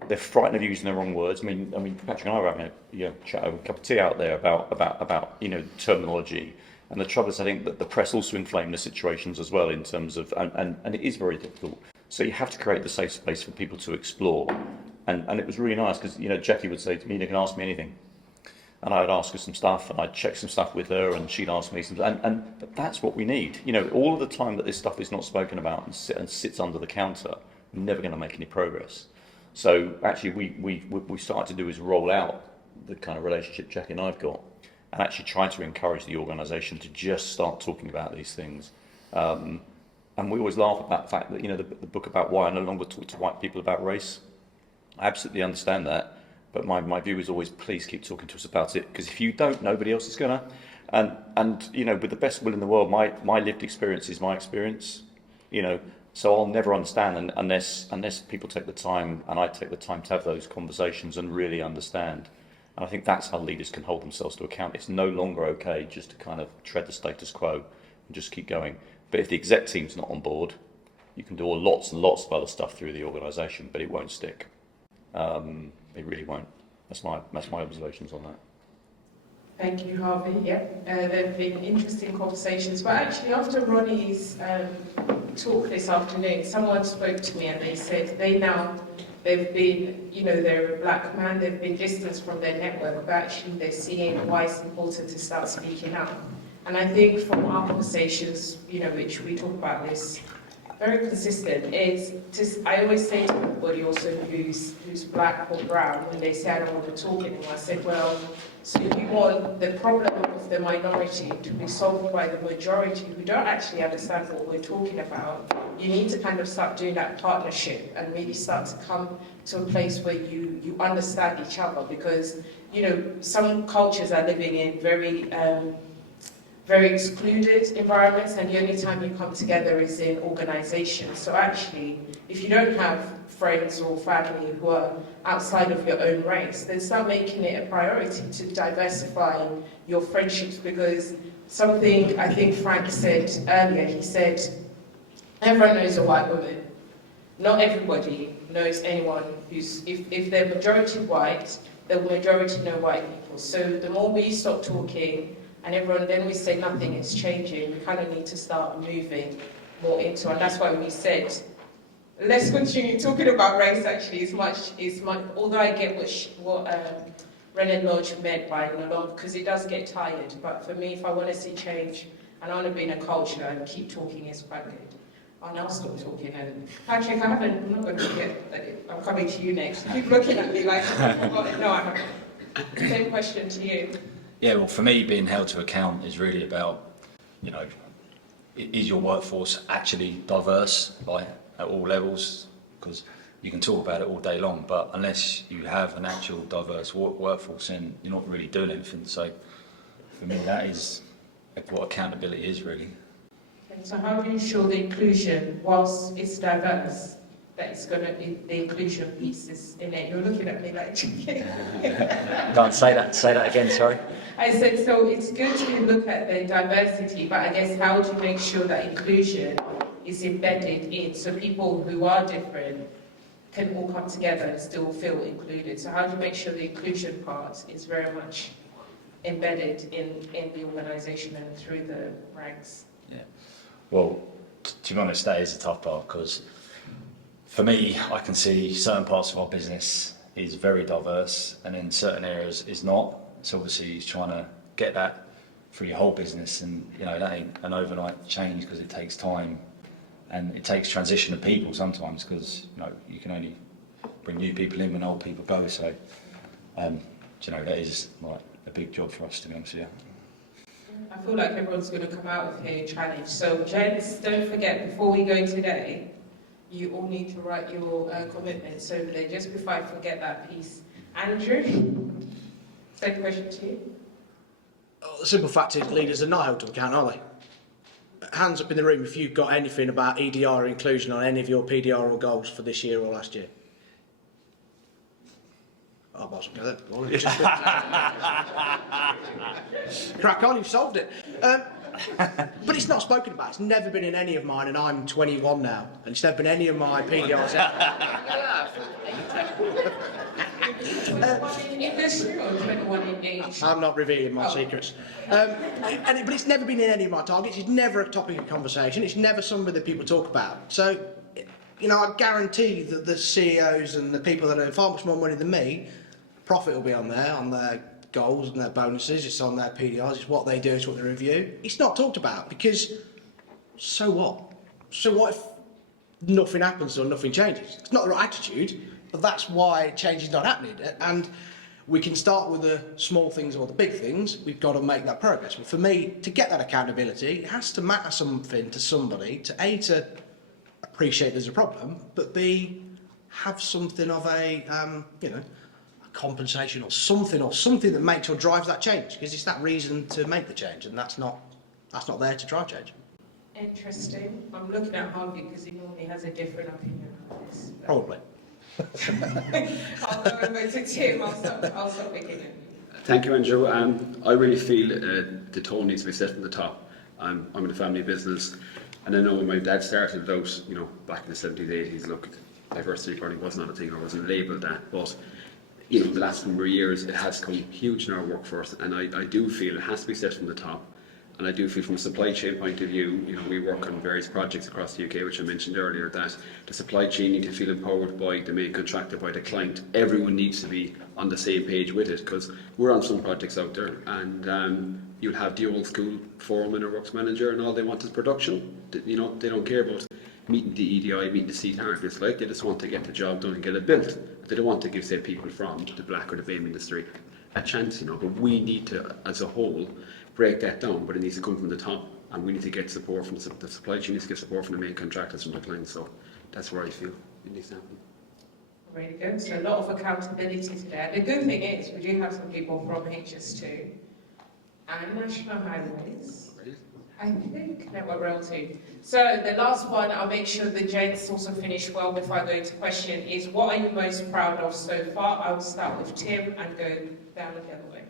They're frightened of using the wrong words. I mean, Patrick and I were having a chat over a cup of tea out there about terminology. And the trouble is, I think that the press also inflame the situations as well in terms of, and it is very difficult. So you have to create the safe space for people to explore. And it was really nice because, Jackie would say to me, you can ask me anything. And I'd ask her some stuff, and I'd check some stuff with her, and she'd ask me some. But that's what we need. All of the time that this stuff is not spoken about and sits under the counter, we're never going to make any progress. So actually, we started to do is roll out the kind of relationship Jackie and I've got, and actually try to encourage the organisation to just start talking about these things. And we always laugh about the fact that the book about why I no longer talk to white people about race. I absolutely understand that, But my view is always, please keep talking to us about it, because if you don't, nobody else is going to. And you know, with the best will in the world, my lived experience is my experience. You know, so I'll never understand unless people take the time, and I take the time to have those conversations and really understand. And I think that's how leaders can hold themselves to account. It's no longer okay just to kind of tread the status quo and just keep going. But if the exec team's not on board, you can do lots and lots of other stuff through the organisation, but it won't stick. It really won't. That's my observations on that. Thank you, Harvey. Yeah, there have been interesting conversations. But actually, after Ronnie's talk this afternoon, someone spoke to me and they said they've been, you know, they're a black man, they've been distanced from their network, but actually they're seeing why it's important to start speaking up. And I think from our conversations, you know, which we talk about this, very consistent, is just, I always say to everybody also who's black or brown, when they say I don't want to talk anymore, I say, well, so if you want the problem of the minority to be solved by the majority who don't actually understand what we're talking about, you need to kind of start doing that partnership and really start to come to a place where you understand each other, because, you know, some cultures are living in very excluded environments, and the only time you come together is in organizations. So actually, if you don't have friends or family who are outside of your own race, then start making it a priority to diversify your friendships, because something I think Frank said earlier, he said, everyone knows a white woman. Not everybody knows anyone who's, if they're majority white, the majority know white people. So the more we stop talking, and everyone, then we say nothing is changing, we kind of need to start moving more into, and that's why we said, let's continue talking about race actually as much, although I get what Renan Lodge meant by it a lot, because it does get tired, but for me, if I want to see change, and I want to be in a culture and keep talking is quite good. I'll now stop talking, and Patrick, I'm not going to forget that I'm coming to you next. You keep looking at me like, no, I haven't. Same question to you. Yeah, well, for me, being held to account is really about, you know, is your workforce actually diverse, like at all levels? Because you can talk about it all day long, but unless you have an actual diverse workforce, then you're not really doing anything. So for me, that is what accountability is really. So how do you ensure the inclusion, whilst it's diverse, that it's going to be the inclusion piece is in it? You're looking at me like, Can't say that again, sorry. I said, so it's good to look at the diversity, but I guess how do you make sure that inclusion is embedded in, so people who are different can all come together and still feel included? So how do you make sure the inclusion part is very much embedded in the organisation and through the ranks? Yeah. Well, to be honest, that is a tough part, because for me, I can see certain parts of our business is very diverse, and in certain areas is not. So obviously he's trying to get that through your whole business, and you know, that ain't an overnight change, because it takes time and it takes transition of people sometimes, because you know, you can only bring new people in when old people go. So you know, that is like a big job for us, to be honest with you. I feel like everyone's going to come out of here challenged. So gents, don't forget, before we go today, you all need to write your commitments over there, just before I forget that piece. Andrew, same question to you. The simple fact is leaders are not held to account, are they? Hands up in the room if you've got anything about EDR or inclusion on any of your PDR or goals for this year or last year. Oh, boss, go then. Crack on, you've solved it. But it's not spoken about. It's never been in any of mine, and I'm 21 now, and it's never been any of my PDRs. I'm not revealing my secrets. But it's never been in any of my targets. It's never a topic of conversation. It's never something that people talk about. So, you know, I guarantee that the CEOs and the people that earn far much more money than me, profit will be on there, on their goals and their bonuses, it's on their PDRs, it's what they do, it's what they review. It's not talked about, because so what? So what if nothing happens or nothing changes? It's not the right attitude, but that's why change is not happening. And we can start with the small things or the big things. We've got to make that progress. But for me, to get that accountability, it has to matter something to somebody, to A, to appreciate there's a problem, but B, have something of a, you know, compensation or something that makes or drives that change, because it's that reason to make the change, and that's not there to drive change. Interesting. I'm looking at Harvey because he normally has a different opinion on this. Probably. I'll go over to Tim. I'll stop beginning. Thank you, Andrew. I really feel the tone needs to be set from the top. I'm in a family business, and I know when my dad started out, back in the 70s, 80s, look, diversity probably wasn't on a thing or wasn't labelled that, but the last number of years it has come huge in our workforce, and I do feel it has to be set from the top. And I do feel from a supply chain point of view, we work on various projects across the UK, which I mentioned earlier, that the supply chain need to feel empowered by the main contractor, by the client. Everyone needs to be on the same page with it, because we're on some projects out there, and you'll have the old school foreman or works manager, and all they want is production. They don't care about meeting the EDI, meeting the C targets. They just want to get the job done and get it built. They don't want to give, say, people from the black or the BAME industry a chance, but we need to, as a whole, break that down, but it needs to come from the top, and we need to get support from the supply chain, needs to get support from the main contractors, from the clients. So that's where I feel it needs to happen. Really good. So a lot of accountability today. The good thing is we do have some people from HS2 and National Highways. I think Network Rail too. So the last one, I'll make sure the gents also finish well before I go into question, is what are you most proud of so far? I'll start with Tim and go down the other way.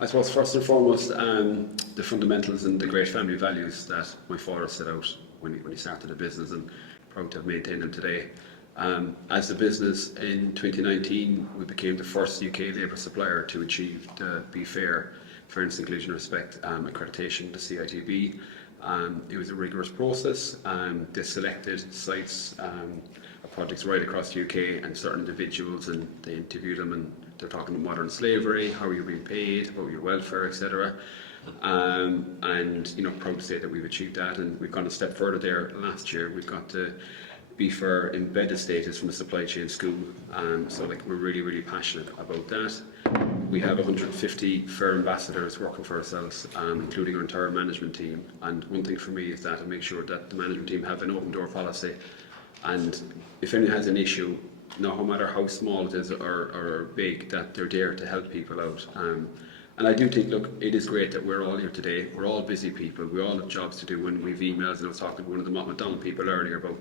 I suppose first and foremost, the fundamentals and the great family values that my father set out when he started the business, and proud to have maintained them today. As a business in 2019, we became the first UK labour supplier to achieve the Be Fair, Fairness, Inclusion and Respect accreditation, the CITB. It was a rigorous process. They selected sites or projects right across the UK and certain individuals, and they interviewed them, and they're talking about modern slavery, how you're being paid, about your welfare, etc. And proud to say that we've achieved that, and we've gone a step further there last year. We've got the Be Fair embedded status from the supply chain school, so we're really, really passionate about that. We have 150 fair ambassadors working for ourselves, including our entire management team. And one thing for me is that I make sure that the management team have an open door policy, and if anyone has an issue, no matter how small it is or big, that they're there to help people out. And I do think, look, it is great that we're all here today. We're all busy people. We all have jobs to do, and we've emails. And I was talking to one of the McDonald people earlier about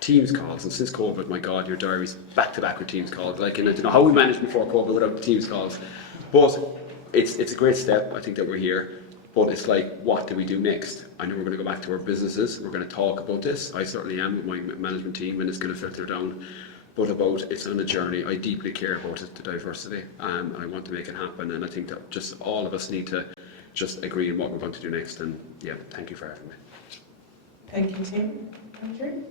Teams calls. And since COVID, my God, your diary's back to back with Teams calls. And I don't know how we managed before COVID without the Teams calls. But it's a great step. I think that we're here. But it's what do we do next? I know we're going to go back to our businesses. We're going to talk about this. I certainly am with my management team, and it's going to filter down. But it's on a journey. I deeply care about it, the diversity, and I want to make it happen. And I think that just all of us need to just agree on what we're going to do next. And yeah, thank you for having me. Thank you, Tim. Andrew?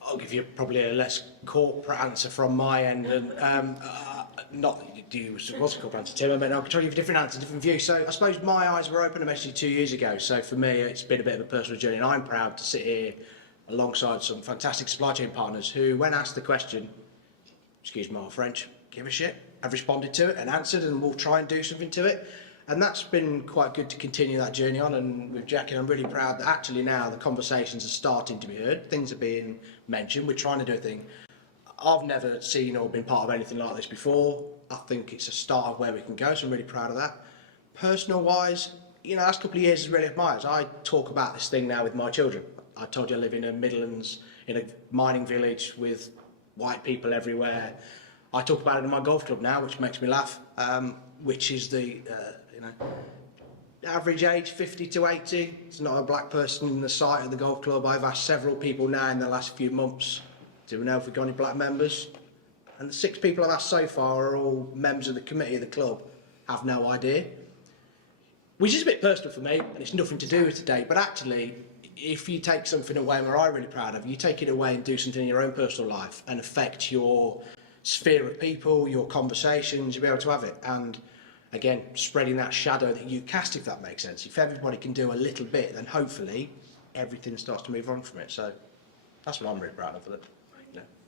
I'll give you probably a less corporate answer from my end, and not do you was a corporate answer, Tim. I mean, I'll try you a different answer, different view. So I suppose my eyes were open, I mentioned it 2 years ago. So for me, it's been a bit of a personal journey, and I'm proud to sit here alongside some fantastic supply chain partners who, when asked the question, excuse my French, give a shit, have responded to it and answered, and we'll try and do something to it. And that's been quite good to continue that journey on. And with Jackie, I'm really proud that actually now the conversations are starting to be heard, things are being mentioned, we're trying to do a thing. I've never seen or been part of anything like this before. I think it's a start of where we can go, so I'm really proud of that. Personal wise, the last couple of years has really admired. I talk about this thing now with my children. I told you I live in a Midlands, in a mining village with white people everywhere. I talk about it in my golf club now, which makes me laugh, which is the, average age 50 to 80. There's not a black person in the site of the golf club. I've asked several people now in the last few months, do we know if we've got any black members? And the 6 people I've asked so far are all members of the committee of the club, have no idea. Which is a bit personal for me, and it's nothing to do with today, but actually, if you take something away, and I'm really proud of, you take it away and do something in your own personal life and affect your sphere of people, your conversations, you'll be able to have it. And again, spreading that shadow that you cast, if that makes sense. If everybody can do a little bit, then hopefully everything starts to move on from it. So that's what I'm really proud of. That,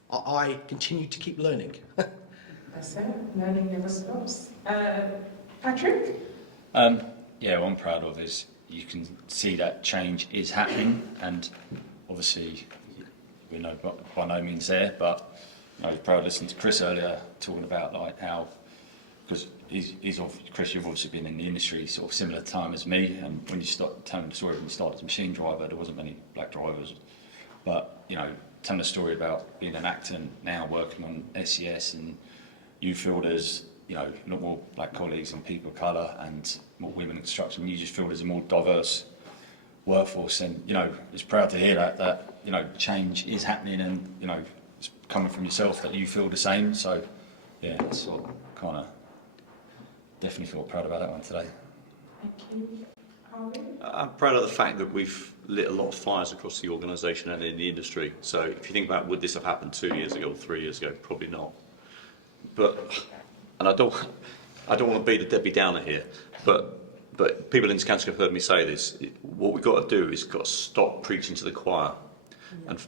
I continue to keep learning. That's it. Learning never stops. Patrick? Yeah, what I'm proud of is you can see that change is happening, and obviously we're by no means there, but I was proud listening to Chris earlier talking about like how, because Chris, you've obviously been in the industry sort of similar time as me, and when you start telling the story when you started as a machine driver, there wasn't many black drivers, but you know, telling the story about being an actor and now working on SES, and you feel there's, you know, a lot more black colleagues and people of colour and more women in construction, you just feel there's a more diverse workforce, and you know, it's proud to hear that you know, change is happening, and you know, it's coming from yourself that you feel the same. So yeah, it's sort of kind of definitely feel proud about that one today. Thank you. Harvey? I'm proud of the fact that we've lit a lot of fires across the organisation and in the industry. So if you think about, would this have happened 2 years ago or 3 years ago? Probably not. But, and I don't want to be the Debbie Downer here, but people in Skanska have heard me say this. What we've got to do is got to stop preaching to the choir, and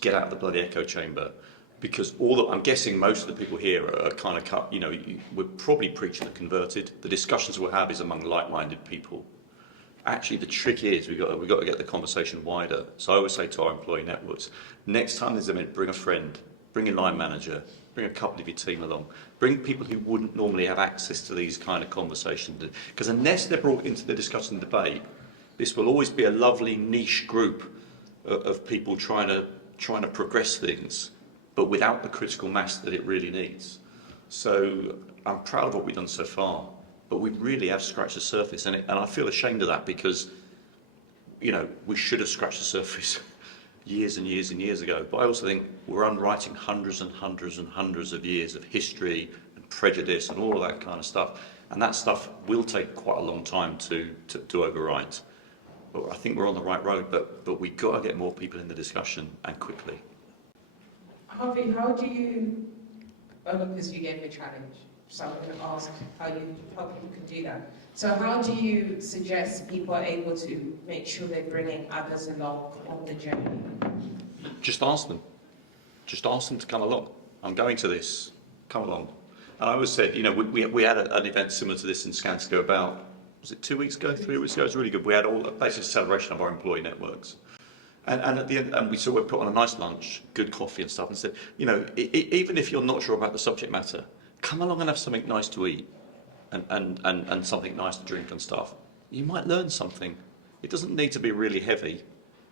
get out of the bloody echo chamber, because I'm guessing most of the people here are kind of cut. You know, we're probably preaching the converted. The discussions we'll have is among like-minded people. Actually, the trick is we've got to get the conversation wider. So I always say to our employee networks, next time there's an event, bring a friend, bring a line manager, bring a couple of your team along, bring people who wouldn't normally have access to these kind of conversations. Because unless they're brought into the discussion and debate, this will always be a lovely niche group of people trying to progress things, but without the critical mass that it really needs. So I'm proud of what we've done so far, but we really have scratched the surface, and I feel ashamed of that, because you know, we should have scratched the surface years and years and years ago. But I also think we're unwriting hundreds and hundreds and hundreds of years of history and prejudice and all of that kind of stuff, and that stuff will take quite a long time to overwrite. But I think we're on the right road, but we've got to get more people in the discussion, and quickly. Harvey, how do you, because you gave me a challenge, so I'm going to ask how people can do that. So how do you suggest people are able to make sure they're bringing others along on the journey? Just ask them. Just ask them to come along. I'm going to this. Come along. And I always said, you know, we had an event similar to this in Skanska about, was it 2 weeks ago, 3 weeks ago? It was really good. We had basically a celebration of our employee networks. And at the end, and we put on a nice lunch, good coffee and stuff, and said, you know, even if you're not sure about the subject matter, come along and have something nice to eat and something nice to drink and stuff. You might learn something. It doesn't need to be really heavy,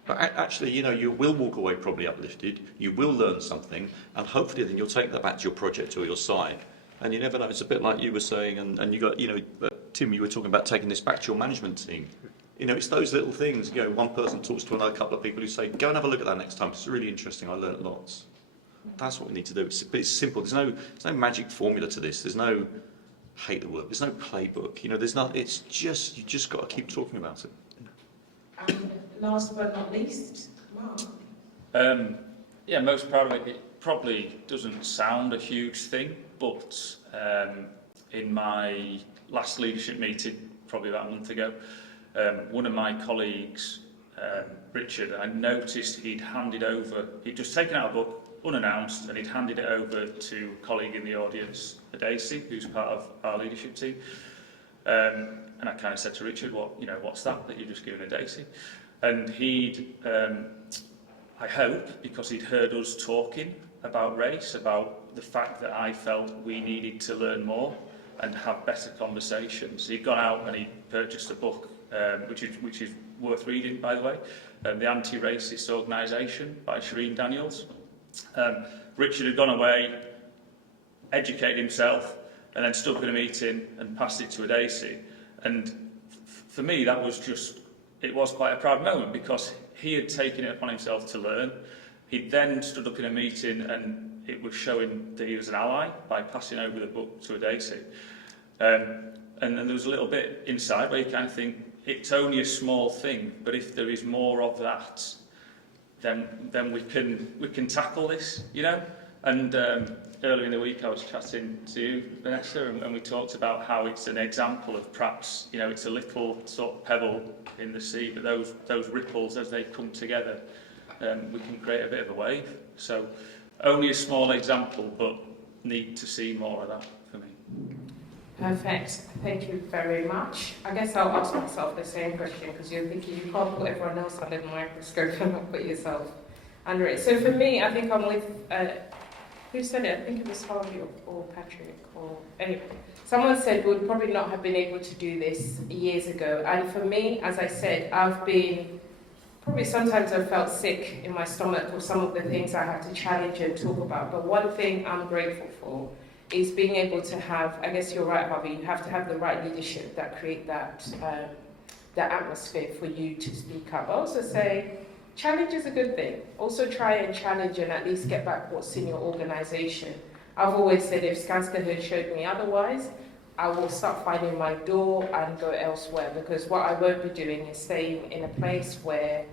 but actually, you know, you will walk away probably uplifted. You will learn something, and hopefully then you'll take that back to your project or your site. And you never know. It's a bit like you were saying, and you got, you know, Tim, you were talking about taking this back to your management team. You know, it's those little things. You know, one person talks to another couple of people who say, go and have a look at that next time. It's really interesting. I learnt lots. That's what we need to do. It's simple. There's no magic formula to this. There's no hate the word. There's no playbook. You know, there's not. It's just, you just got to keep talking about it. And last but not least, Mark. Yeah, most proud of it. It probably doesn't sound a huge thing, but in my last leadership meeting, probably about a month ago, one of my colleagues, Richard, I noticed he'd just taken out a book, unannounced, and he'd handed it over to a colleague in the audience, Daisy, who's part of our leadership team. And I kind of said to Richard, what's that you're just giving a Daisy? And he'd, I hope, because he'd heard us talking about race, about the fact that I felt we needed to learn more and have better conversations. He'd gone out and he'd purchased a book, which is worth reading, by the way, The Anti-Racist Organisation by Shireen Daniels. Richard had gone away, educated himself, and then stood up in a meeting and passed it to Daisy. And for me, it was quite a proud moment, because he had taken it upon himself to learn. He then stood up in a meeting and it was showing that he was an ally by passing over the book to Daisy. And then there was a little bit inside where you kind of think, it's only a small thing, but if there is more of that, then we can tackle this, you know? And earlier in the week I was chatting to you, Vanessa, and we talked about how it's an example of perhaps, you know, it's a little sort of pebble in the sea, but those ripples, as they come together, we can create a bit of a wave. So only a small example, but need to see more of that for me. Perfect. Thank you very much. I guess I'll ask myself the same question, because you're thinking you can't put everyone else under the microscope and not put yourself under it. So for me, I think I'm with, who said it? I think it was Harvey or Patrick, or anyway. Someone said we would probably not have been able to do this years ago. And for me, as I said, probably sometimes I've felt sick in my stomach with some of the things I have to challenge and talk about. But one thing I'm grateful for is being able to have, I guess you're right, Harvey, you have to have the right leadership that create that atmosphere for you to speak up. I also say, challenge is a good thing. Also try and challenge and at least get back what's in your organisation. I've always said if Skanska had showed me otherwise, I will start finding my door and go elsewhere, because what I won't be doing is staying in a place where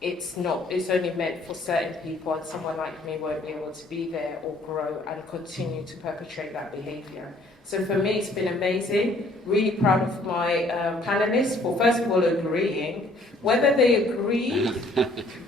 it's only meant for certain people and someone like me won't be able to be there or grow and continue to perpetrate that behaviour. So for me, it's been amazing. Really proud of my panellists for first of all agreeing. Whether they agreed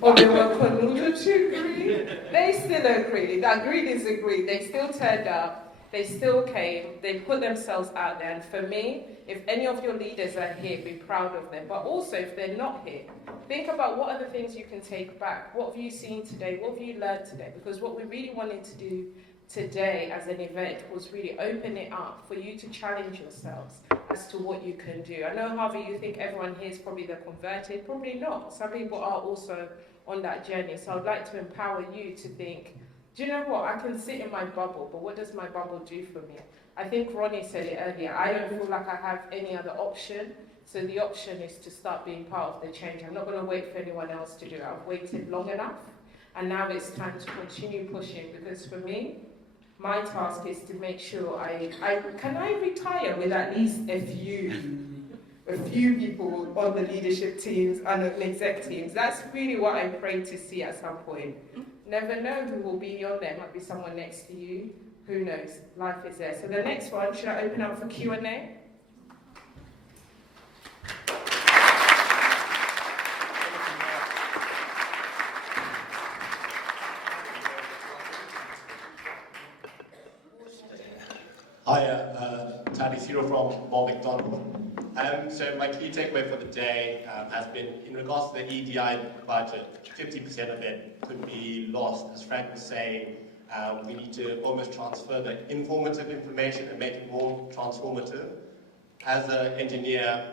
or they were colluded to agree, they still agreed. Agreed is agreed. They still turned up. They still came. They put themselves out there. And for me, if any of your leaders are here, be proud of them. But also, if they're not here, think about what are the things you can take back. What have you seen today? What have you learned today? Because what we really wanted to do today as an event was really open it up for you to challenge yourselves as to what you can do. I know, Harvey, you think everyone here is probably the converted. Probably not. Some people are also on that journey. So I'd like to empower you to think, do you know what? I can sit in my bubble, but what does my bubble do for me? I think Ronnie said it earlier. I don't feel like I have any other option. So the option is to start being part of the change. I'm not going to wait for anyone else to do it. I've waited long enough. And now it's time to continue pushing, because for me, my task is to make sure I retire with at least a few people on the leadership teams and the exec teams. That's really what I pray to see at some point. Never know who will be on there. Might be someone next to you. Who knows? Life is there. So the next one, should I open up for Q&A? Hi, Taddy Zero from Paul McDonald. So my key takeaway for the day has been, in regards to the EDI budget, 50% of it could be lost. As Frank was saying, we need to almost transfer the informative information and make it more transformative. As an engineer,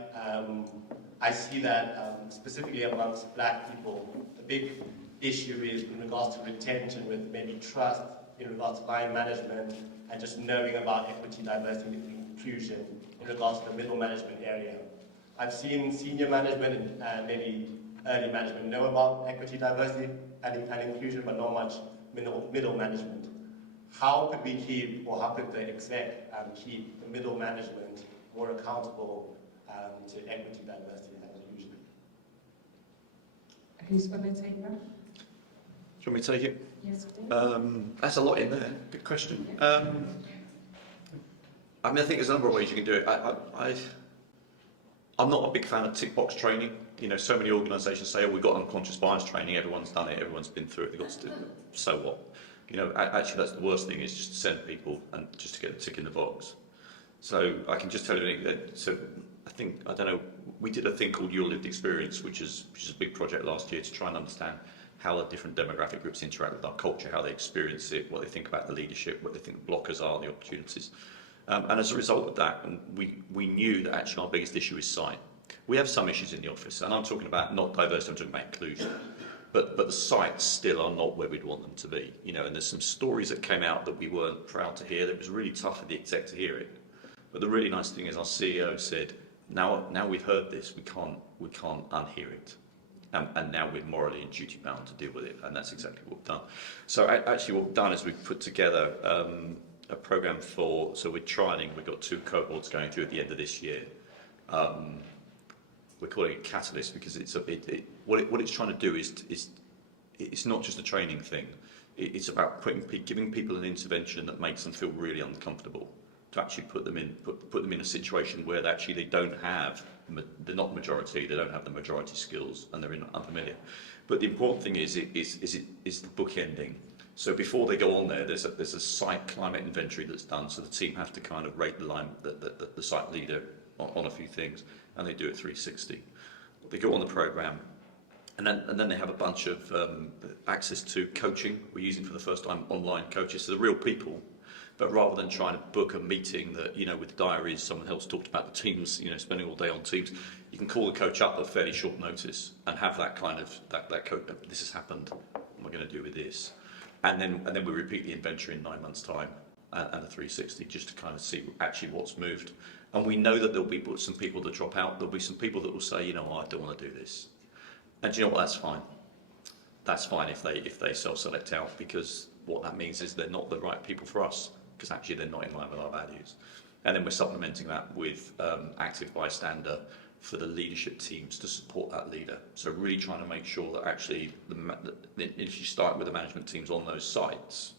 I see that specifically amongst black people, the big issue is in regards to retention with maybe trust, in regards to line management, and just knowing about equity, diversity, and inclusion in regards to the middle management area. I've seen senior management and maybe early management know about equity, diversity, and inclusion, but not much middle management. How could we keep, or how could the exec keep the middle management more accountable to equity, diversity, and inclusion? Who's going to take that? Do you want me to take it? Yes, please. That's a lot in there. Good question. I mean, I think there's a number of ways you can do it. I'm not a big fan of tick box training. You know, so many organisations say, "Oh, we've got unconscious bias training. Everyone's done it. Everyone's been through it. They've got to do it. So what?" You know, actually, that's the worst thing, is just to send people and just to get a tick in the box. So I can just tell you that. So I don't know. We did a thing called Your Lived Experience, which is a big project last year to try and understand how the different demographic groups interact with our culture, how they experience it, what they think about the leadership, what they think the blockers are, the opportunities. And as a result of that, we knew that actually our biggest issue is site. We have some issues in the office, and I'm talking about not diversity, I'm talking about inclusion. But the sites still are not where we'd want them to be. You know, and there's some stories that came out that we weren't proud to hear. That it was really tough for the exec to hear it. But the really nice thing is our CEO said, now we've heard this, we can't unhear it. And now we're morally and duty bound to deal with it, and that's exactly what we've done. So actually what we've done is we've put together a program so we're trialling, we've got 2 cohorts going through at the end of this year. We're calling it Catalyst because what it's trying to do is it's not just a training thing. It's about giving people an intervention that makes them feel really uncomfortable, to actually put them in a situation where they're not majority, they don't have the majority skills, and they're unfamiliar. But the important thing is the bookending. So before they go on there's a site climate inventory that's done, so the team have to kind of rate the site leader on a few things, and they do it 360. They go on the program, And then they have a bunch of access to coaching. We're using for the first time online coaches, so the real people. But rather than trying to book a meeting that, with diaries, someone else talked about the Teams, spending all day on Teams, you can call the coach up at fairly short notice and have that kind of, that coach, this has happened, what am I going to do with this? And then we repeat the adventure in 9 months' time and a 360, just to kind of see actually what's moved. And we know that there'll be some people that drop out, there'll be some people that will say, I don't want to do this. And do you know what, that's fine. That's fine if they self-select out, because what that means is they're not the right people for us, because actually they're not in line with our values. And then we're supplementing that with active bystander for the leadership teams to support that leader. So really trying to make sure that actually, if you start with the management teams on those sites,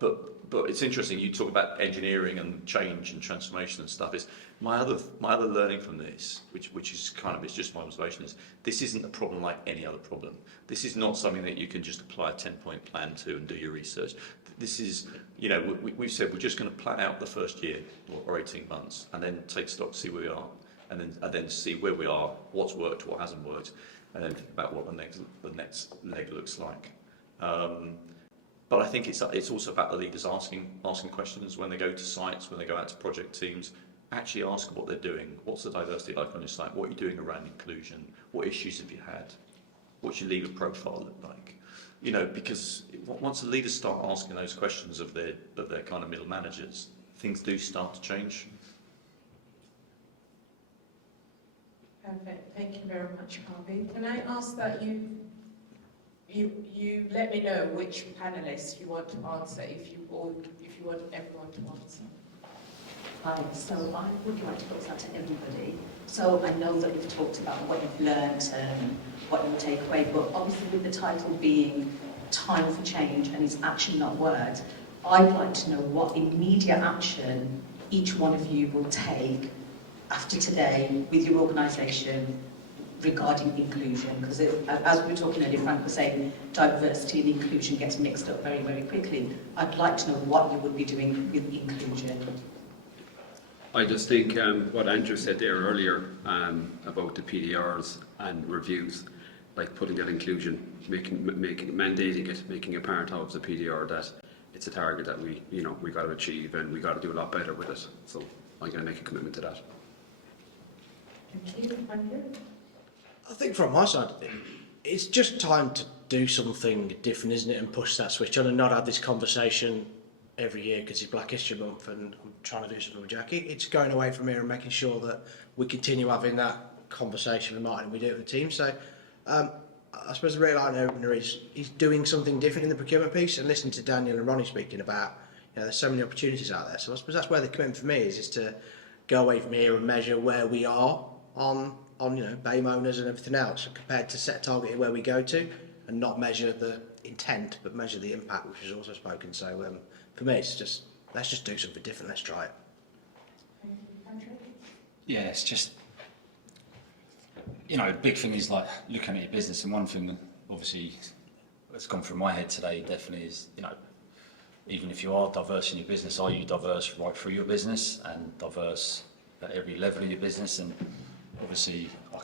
but it's interesting, you talk about engineering and change and transformation and stuff, is my other learning from this, which is kind of, it's just my observation, is this isn't a problem like any other problem. This is not something that you can just apply a 10-point plan to and do your research. This is, we've said we're just going to plan out the first year or 18 months and then take stock, see where we are, and then see where we are, what's worked, what hasn't worked, and then think about what the next leg looks like. But I think it's also about the leaders asking questions when they go to sites, when they go out to project teams. Actually ask what they're doing. What's the diversity like on your site? What are you doing around inclusion? What issues have you had? What's your leader profile look like? Because once the leaders start asking those questions of their kind of middle managers, things do start to change. Perfect. Thank you very much, Harvey. Can I ask that you let me know which panelists you want to answer, if you want everyone to answer. Hi, so I would like to put this out to everybody. So I know that you've talked about what you've learned and what you'll take away, but obviously with the title being Time for Change and it's action, not words, I'd like to know what immediate action each one of you will take after today with your organisation regarding inclusion, because as we were talking earlier, Frank was saying diversity and inclusion gets mixed up very, very quickly. I'd like to know what you would be doing with inclusion. I just think what Andrew said there earlier about the PDRs and reviews, like putting that inclusion, mandating it, making it part of the PDR, that it's a target that we got to achieve and we got to do a lot better with it. So I'm going to make a commitment to that. Thank you, Andrew. I think from my side, it's just time to do something different, isn't it, and push that switch on and not have this conversation every year because it's Black History Month and I'm trying to do something with Jackie. It's going away from here and making sure that we continue having that conversation with Martin and we do it with the team. So I suppose the real eye-opener is he's doing something different in the procurement piece, and listening to Daniel and Ronnie speaking about, there's so many opportunities out there. So I suppose that's where the commitment for me is to go away from here and measure where we are on BAME owners and everything else, compared to set target where we go to, and not measure the intent but measure the impact, which is also spoken. So for me, it's just, let's just do something different, let's try it. Thank you, Patrick. Yeah, it's just, the big thing is like looking at your business, and one thing that obviously that's gone through my head today definitely is, even if you are diverse in your business, are you diverse right through your business and diverse at every level of your business? And obviously I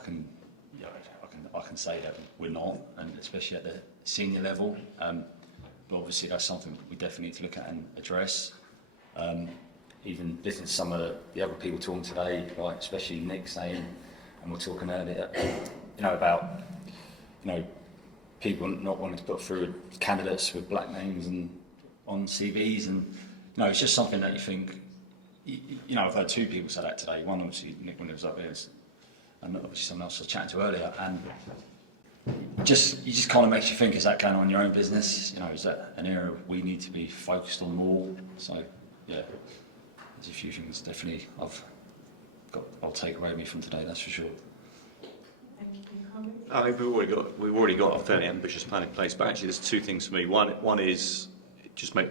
can say that we're not, and especially at the senior level, but obviously that's something we definitely need to look at and address. Even listening to some of the other people talking today, like especially Nick saying, and we're talking earlier, about people not wanting to put through candidates with black names and on CVs, and it's just something that you think. I've heard two people say that today. One obviously Nick when he was up here, and obviously someone else I was chatting to earlier, and you just kind of makes you think, is that going on in your own business? Is that an area we need to be focused on more? So yeah, there's a few things definitely I'll take away with me from today, that's for sure. Thank you, Harvey. I mean, we've already got a fairly ambitious plan in place, but actually there's two things for me. One is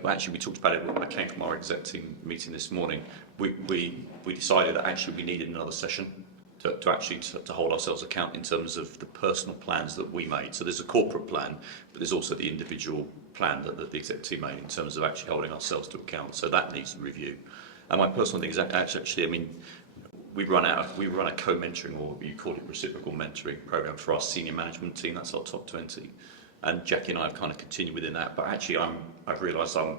actually we talked about it when I came from our exec team meeting this morning. We decided that actually we needed another session to hold ourselves account in terms of the personal plans that we made. So there's a corporate plan, but there's also the individual plan that the exec team made in terms of actually holding ourselves to account. So that needs review. And my personal thing is actually, we run a co-mentoring, or you call it reciprocal mentoring program for our senior management team. That's our top 20, and Jackie and I have kind of continued within that. But actually, I've realised I'm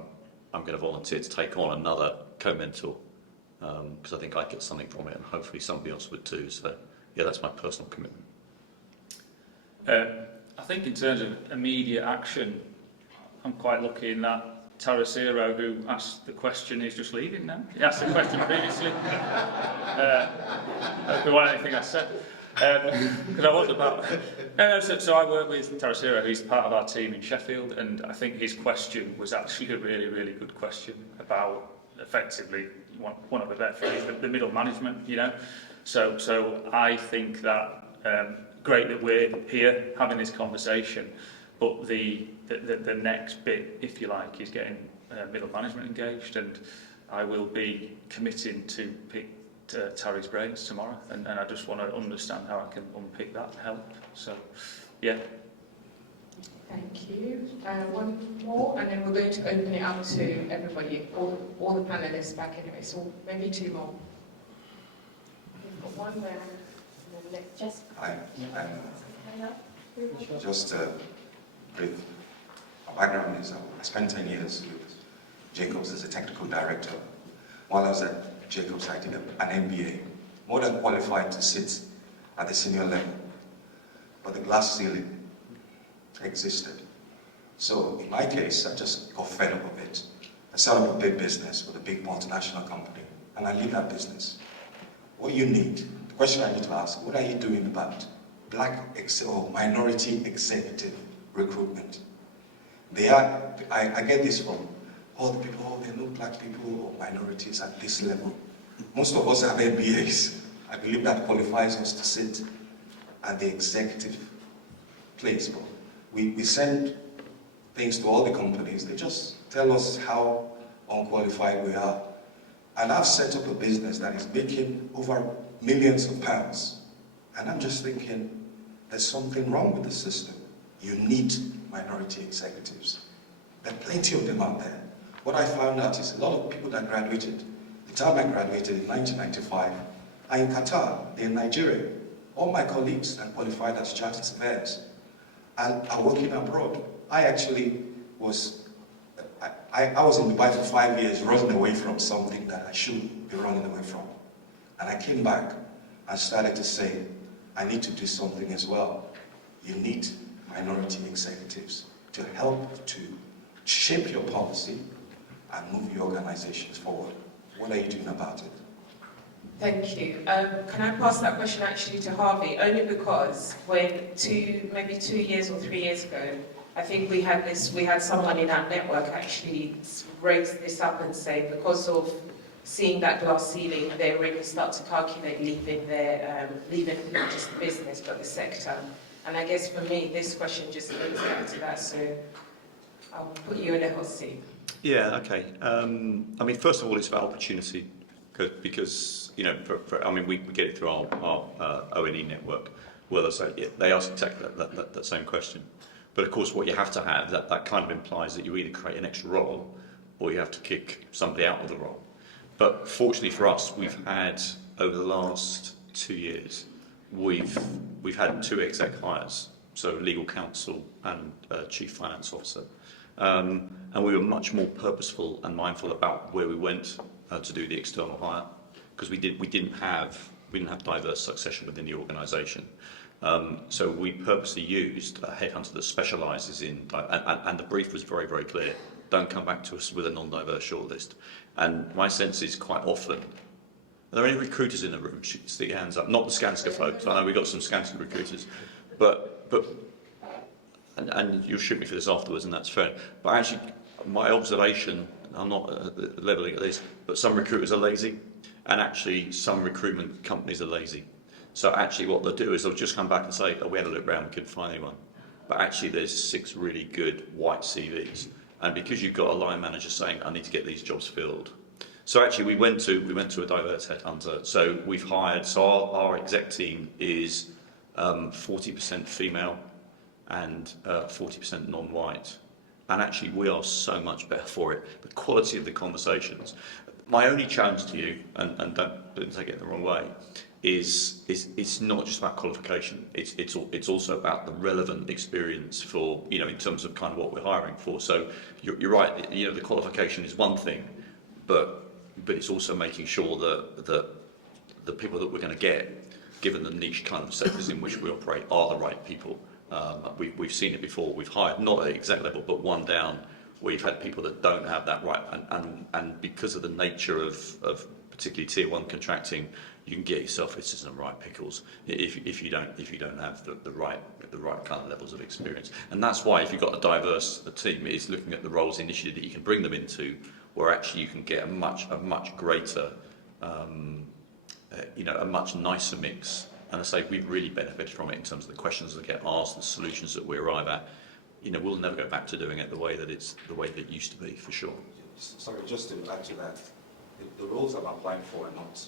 going to volunteer to take on another co-mentor because I think I'd get something from it, and hopefully somebody else would too. So yeah, that's my personal commitment. I think in terms of immediate action, I'm quite lucky in that Tarasiro, who asked the question, is just leaving now. He asked the question previously. If there wasn't anything I said. Because I was about... So I work with Tarasiro, who's part of our team in Sheffield, and I think his question was actually a really, really good question about, effectively, one of the better phrase, the middle management, you know. So I think that great that we're here having this conversation, but the next bit, if you like, is getting middle management engaged, and I will be committing to pick Terry's brains tomorrow, and I just want to understand how I can unpick that and help. So, yeah. Thank you. One more, and then we're going to open it up to everybody, all the panellists back anyway, so maybe two more. We've got one there, and then next. Just. Just brief. My background is I spent 10 years with Jacobs as a technical director. While I was at Jacobs, I did an MBA, more than qualified to sit at the senior level. But the glass ceiling existed. So in my case, I just got fed up of it. I set up a big business with a big multinational company, and I leave that business. What you need, the question I need to ask, what are you doing about black or minority executive recruitment? I get this from all the people, there are no black people or minorities at this level. Most of us have MBAs. I believe that qualifies us to sit at the executive place. But we send things to all the companies. They just tell us how unqualified we are. And I've set up a business that is making over millions of pounds. And I'm just thinking, there's something wrong with the system. You need minority executives. There are plenty of them out there. What I found out is a lot of people that graduated, the time I graduated in 1995, are in Qatar, they're in Nigeria. All my colleagues that qualified as chartered surveyors and are working abroad. I actually was, I was in Dubai for 5 years, running away from something that I shouldn't be running away from. And I came back and started to say, I need to do something as well. You need minority executives to help to shape your policy and move your organizations forward. What are you doing about it? Thank you. Can I pass that question actually to Harvey? Only because when maybe 2 years or 3 years ago, I think we had someone in our network actually raise this up and say because of seeing that glass ceiling, they already start to calculate leaving not just the business but the sector. And I guess for me, this question just links back to that. So I'll put you in a hot seat. Yeah, okay. I mean, first of all, it's about opportunity because you know, we get it through our O&E network, where they ask exactly that same question. But of course, what you have to have, that kind of implies that you either create an extra role or you have to kick somebody out of the role. But fortunately for us, we've had, over the last 2 years, we've had 2 exec hires, so legal counsel and chief finance officer. And we were much more purposeful and mindful about where we went to do the external hire, because we didn't have diverse succession within the organisation. So we purposely used a headhunter that specialises in, and the brief was very, very clear. Don't come back to us with a non-diverse shortlist. And my sense is quite often, are there any recruiters in the room? Stick your hands up. Not the Skanska folks. I know we've got some Skanska recruiters, and you'll shoot me for this afterwards, and that's fair. But actually, my observation, I'm not levelling at this, but some recruiters are lazy, and actually some recruitment companies are lazy. So actually what they'll do is they'll just come back and say, oh, we had a look around, we couldn't find anyone. But actually there's 6 really good white CVs. And because you've got a line manager saying, I need to get these jobs filled. So actually we went to a diverse headhunter. So we've hired, so our exec team is 40% female and 40% non-white. And actually we are so much better for it. The quality of the conversations. my only challenge to you, and don't take it the wrong way, is it's not just about qualification. It's also about the relevant experience for, you know, in terms of kind of what we're hiring for. So you're right. You know, the qualification is one thing, but it's also making sure that the people that we're going to get, given the niche kind of sectors in which we operate, are the right people. We've seen it before. We've hired, not at the exact level, but one down. We've had people that don't have that right, and because of the nature of particularly tier one contracting, you can get yourself into some right pickles if you don't have the right kind of levels of experience. And that's why, if you've got a diverse team, it's looking at the roles initially that you can bring them into, where actually you can get a much greater, a much nicer mix. And I say we've really benefited from it in terms of the questions that get asked, the solutions that we arrive at. You know, we'll never go back to doing it the way that it used to be, for sure. Sorry, just to add to that, the roles I'm applying for are not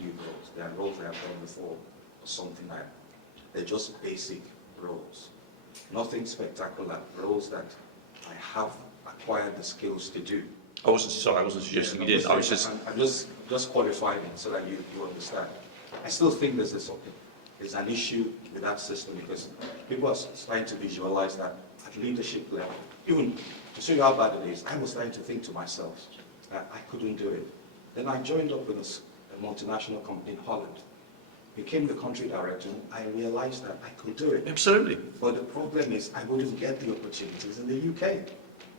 new roles. They are roles I have done before, or something like that. They're just basic roles. Nothing spectacular, roles that I have acquired the skills to do. I wasn't suggesting you did. I'm just qualifying it so that you understand. I still think there's an issue with that system, because people are starting to visualize that at leadership level. Even to show you how bad it is, I was starting to think to myself that I couldn't do it. Then I joined up with a multinational company in Holland, became the country director. I realized that I could do it. Absolutely. But the problem is I wouldn't get the opportunities in the UK,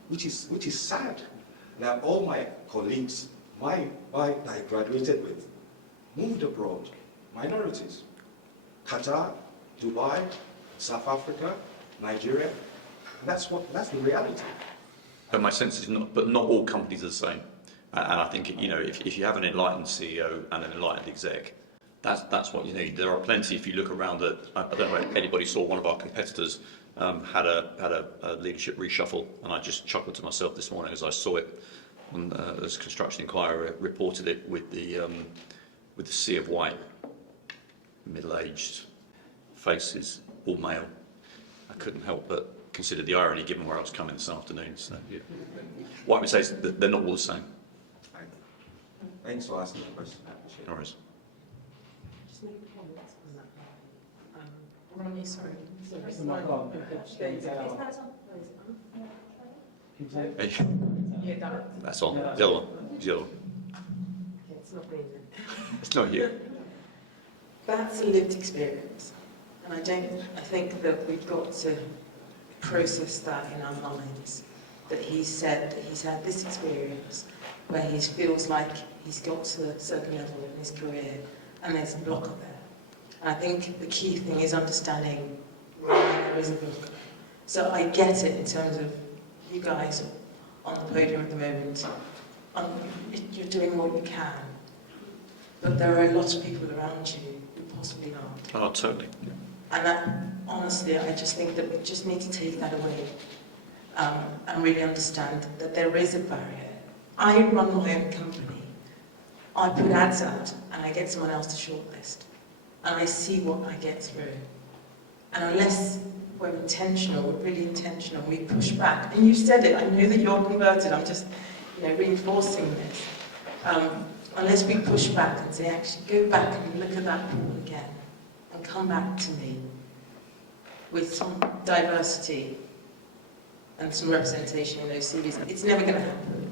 which is sad. Now all my colleagues, that I graduated with, moved abroad, minorities. Qatar, Dubai, South Africa, Nigeria. That's the reality. But my sense is not all companies are the same. And I think, you know, if you have an enlightened CEO and an enlightened exec, that's what you need. There are plenty. If you look around at, I don't know if anybody saw, one of our competitors had a leadership reshuffle, and I just chuckled to myself this morning as I saw it. And as Construction Inquirer reported it with the sea of white, middle-aged faces, all male. I couldn't help but consider the irony, given where I was coming this afternoon. So, yeah. What I would say is that they're not all the same. Thanks for asking the question. No worries. Just make a comment on that. Ronnie, sorry. Yeah, That's on. The other one. The other one. it's not being It's not you. That's a lived experience, and I think that we've got to process that in our minds, that he's had this experience where he feels like he's got to a certain level in his career and there's a blocker there. And I think the key thing is understanding why there is a blocker. So I get it in terms of you guys on the podium at the moment, you're doing what you can, but there are a lot of people around you who possibly aren't. Oh, totally. And that, honestly, I just think that we just need to take that away and really understand that there is a barrier. I run my own company. I put ads out and I get someone else to shortlist. And I see what I get through. And unless we're intentional, we're really intentional, we push back. And you said it, I know that you're converted, I'm just reinforcing this. Unless we push back and say, actually, go back and look at that pool again and come back to me with some diversity and some representation in those CVs, it's never going to happen.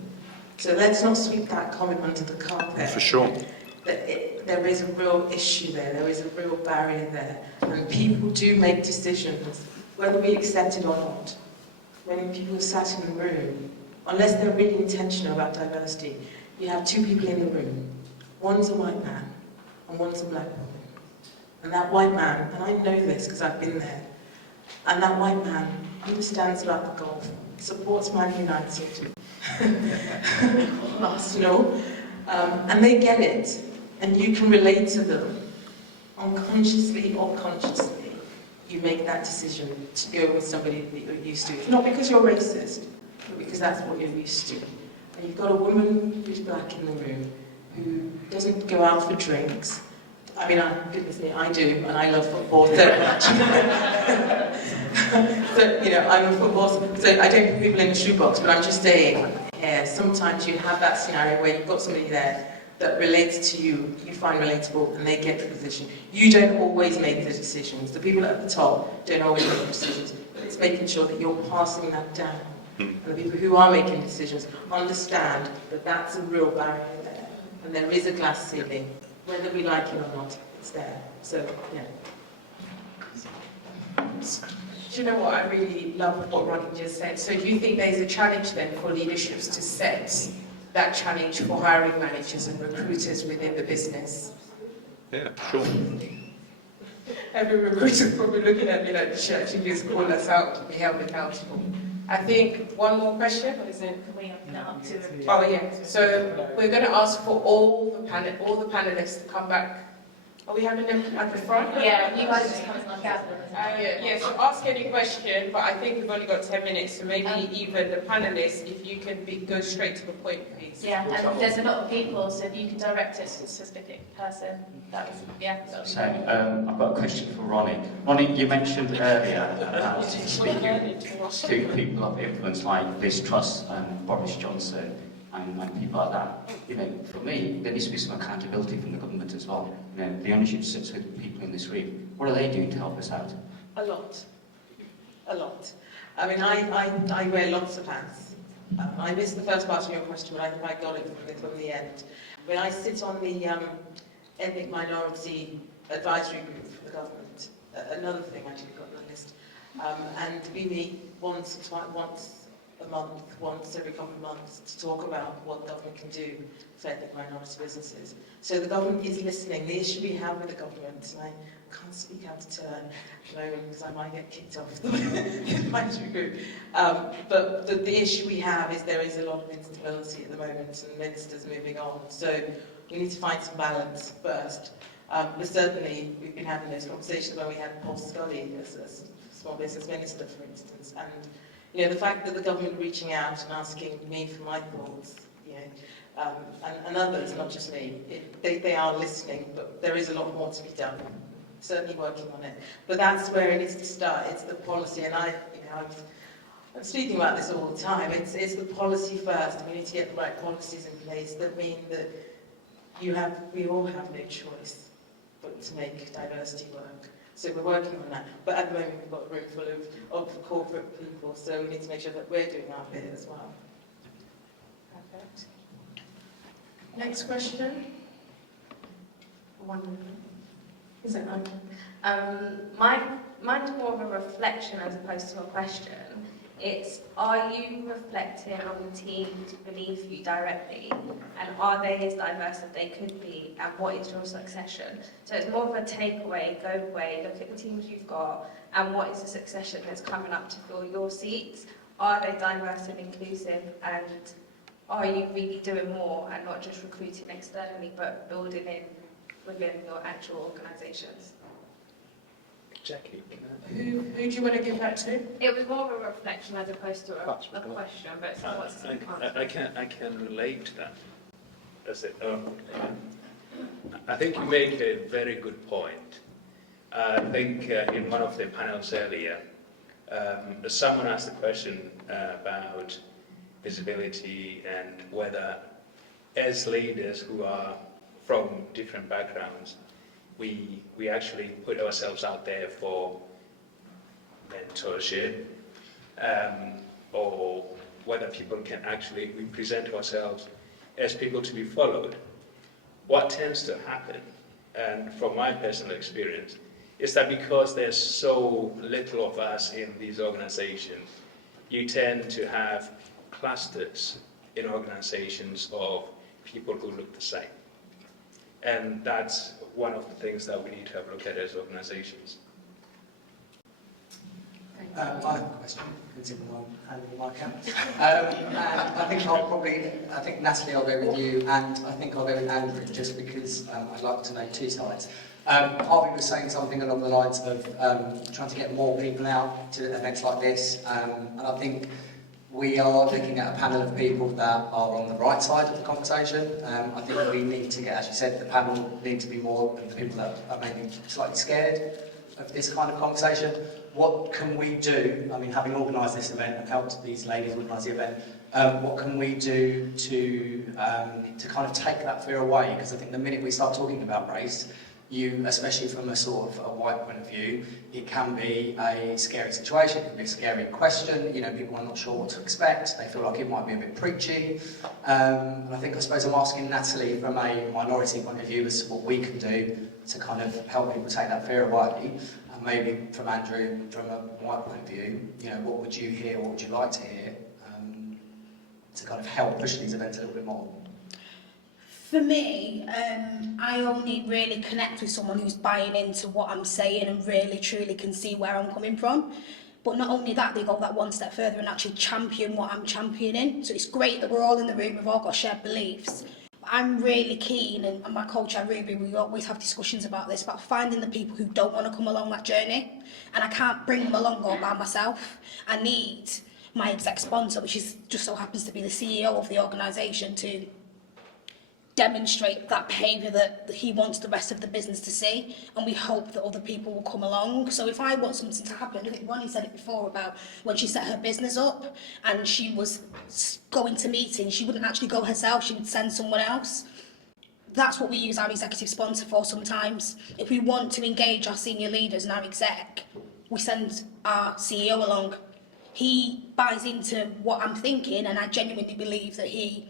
So let's not sweep that comment under the carpet. For sure. There is a real issue there is a real barrier there. And people do make decisions, whether we accept it or not. When people are sat in the room, unless they're really intentional about diversity, you have two people in the room. One's a white man and one's a black woman. And that white man, and I know this because I've been there, and that white man understands about the golf, supports Man United, Arsenal, and they get it, and you can relate to them, unconsciously or consciously. You make that decision to go with somebody that you're used to. It's not because you're racist, but because that's what you're used to. And you've got a woman who's black in the room, who doesn't go out for drinks. I mean, goodness me, I do, and I love football. So, I'm a football, so I don't put people in a shoebox, but I'm just saying, there, sometimes you have that scenario where you've got somebody there that relates to you, you find relatable, and they get the position. You don't always make the decisions. The people at the top don't always make the decisions. But it's making sure that you're passing that down. And the people who are making decisions understand that that's a real barrier there. And there is a glass ceiling. Whether we like it or not, it's there. So, yeah. Do you know what? I really love what Ronnie just said. So do you think there's a challenge then for leaderships to set that challenge for hiring managers and recruiters within the business? Yeah, sure. Every recruiter's probably looking at me like, should actually just call us out to be held accountable. I think one more question, or is it? Can we open it up to? Oh yeah. So we're going to ask for all the panelists to come back. Are we having them at the front? Yeah, you guys just come and gather. Yeah, so ask any question, but I think we've only got 10 minutes, so maybe even the panelists, if you can go straight to the point, please. Yeah, and there's a lot of people, so if you can direct it to a specific person, that was, yeah. So, I've got a question for Ronnie. Ronnie, you mentioned earlier about speaking to people of influence like Liz Truss and Boris Johnson and people like that. You know, for me, there needs to be some accountability from the government as well. You know, the ownership sits with people in this room. What are they doing to help us out? A lot. A lot. I mean, I wear lots of hats. I missed the first part of your question, but I think I got it from the end. When I sit on the ethnic minority advisory group for the government, another thing I actually got on the list, and we meet once a month, once every couple of months, to talk about what government can do for ethnic minority businesses. So the government is listening. The issue we have with the government, and I can't speak out of turn at the moment because I might get kicked off the advisory group, but the issue we have is there is a lot of instability at the moment and ministers moving on. So we need to find some balance first. But certainly we've been having those conversations where we had Paul Scully as a small business minister, for instance, and you know, the fact that the government reaching out and asking me for my thoughts, you know, and others, not just me, they are listening, but there is a lot more to be done. Certainly working on it. But that's where it needs to start. It's the policy, and I'm speaking about this all the time. It's the policy first. We need to get the right policies in place that mean that we all have no choice but to make diversity work. So we're working on that. But at the moment we've got a room full of corporate people, so we need to make sure that we're doing our bit as well. Perfect. Next question. Is it on? Mine's more of a reflection as opposed to a question. It's, are you reflecting on the teams beneath you directly, and are they as diverse as they could be, and what is your succession? So it's more of a takeaway, go away, look at the teams you've got, and what is the succession that's coming up to fill your seats? Are they diverse and inclusive, and are you really doing more and not just recruiting externally, but building in within your actual organisations? Jackie. Who do you want to give that to? It was more of a reflection as opposed to a question, but it's not what's I can relate to that. That's it. I think you make a very good point. I think in one of the panels earlier, someone asked a question about visibility and whether, as leaders who are from different backgrounds, we actually put ourselves out there for mentorship, or whether people can actually, we present ourselves as people to be followed. What tends to happen, and from my personal experience, is that because there's so little of us in these organizations, you tend to have clusters in organizations of people who look the same. And that's one of the things that we need to have a look at as organizations. I have a question, considering I'm handling my account. And I think Natalie, I'll go with you, and I think I'll go with Andrew, just because I'd like to know two sides. Harvey was saying something along the lines of trying to get more people out to events like this, and I think we are looking at a panel of people that are on the right side of the conversation. I think we need to get, as you said, the panel need to be more of the people that are maybe slightly scared of this kind of conversation. What can we do? I mean, having organised this event and helped these ladies organise the event, What can we do to kind of take that fear away? Because I think the minute we start talking about race, especially from a sort of a white point of view, it can be a scary situation, it can be a scary question, people are not sure what to expect, they feel like it might be a bit preachy. And I suppose I'm asking Natalie from a minority point of view as to what we can do to kind of help people take that fear away. And maybe from Andrew, from a white point of view, what would you hear, what would you like to hear, to kind of help push these events a little bit more? For me, I only really connect with someone who's buying into what I'm saying and really truly can see where I'm coming from. But not only that, they go that one step further and actually champion what I'm championing. So it's great that we're all in the room, we've all got shared beliefs. But I'm really keen, and my coach at Ruby, we always have discussions about this, about finding the people who don't want to come along that journey. And I can't bring them along all by myself. I need my exec sponsor, which just so happens to be the CEO of the organisation, to demonstrate that behaviour that he wants the rest of the business to see, and we hope that other people will come along. So if I want something to happen, I think Ronnie said it before about when she set her business up and she was going to meetings, she wouldn't actually go herself, she would send someone else. That's what we use our executive sponsor for sometimes. If we want to engage our senior leaders and our exec, we send our CEO along. He buys into what I'm thinking, and I genuinely believe that he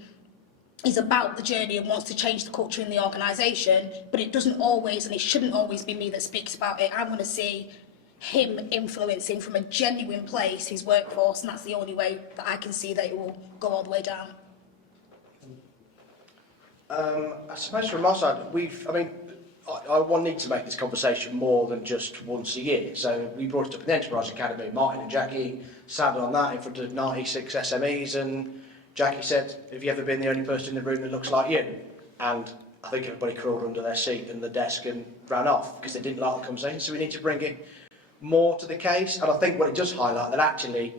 is about the journey and wants to change the culture in the organisation, but it doesn't always, and it shouldn't always be me that speaks about it. I want to see him influencing from a genuine place his workforce, and that's the only way that I can see that it will go all the way down. I suppose from my side, I want need to make this conversation more than just once a year. So we brought it up in the Enterprise Academy. Martin and Jackie sat on that in front of 96 SMEs, and Jackie said, have you ever been the only person in the room that looks like you? And I think everybody crawled under their seat and the desk and ran off because they didn't like the conversation. So we need to bring it more to the case. And I think what it does highlight that actually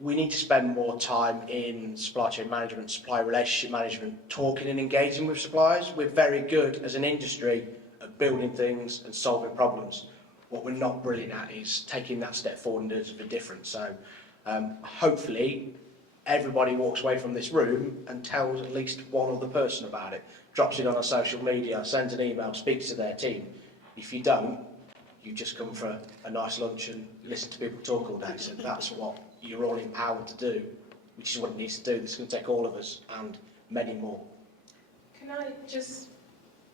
we need to spend more time in supply chain management, supplier relationship management, talking and engaging with suppliers. We're very good as an industry at building things and solving problems. What we're not brilliant at is taking that step forward and doing something different. So hopefully everybody walks away from this room and tells at least one other person about it, drops it on a social media, sends an email, speaks to their team. If you don't, you just come for a nice lunch and listen to people talk all day. So that's what you're all empowered to do, which is what it needs to do. This is going to take all of us and many more. Can I just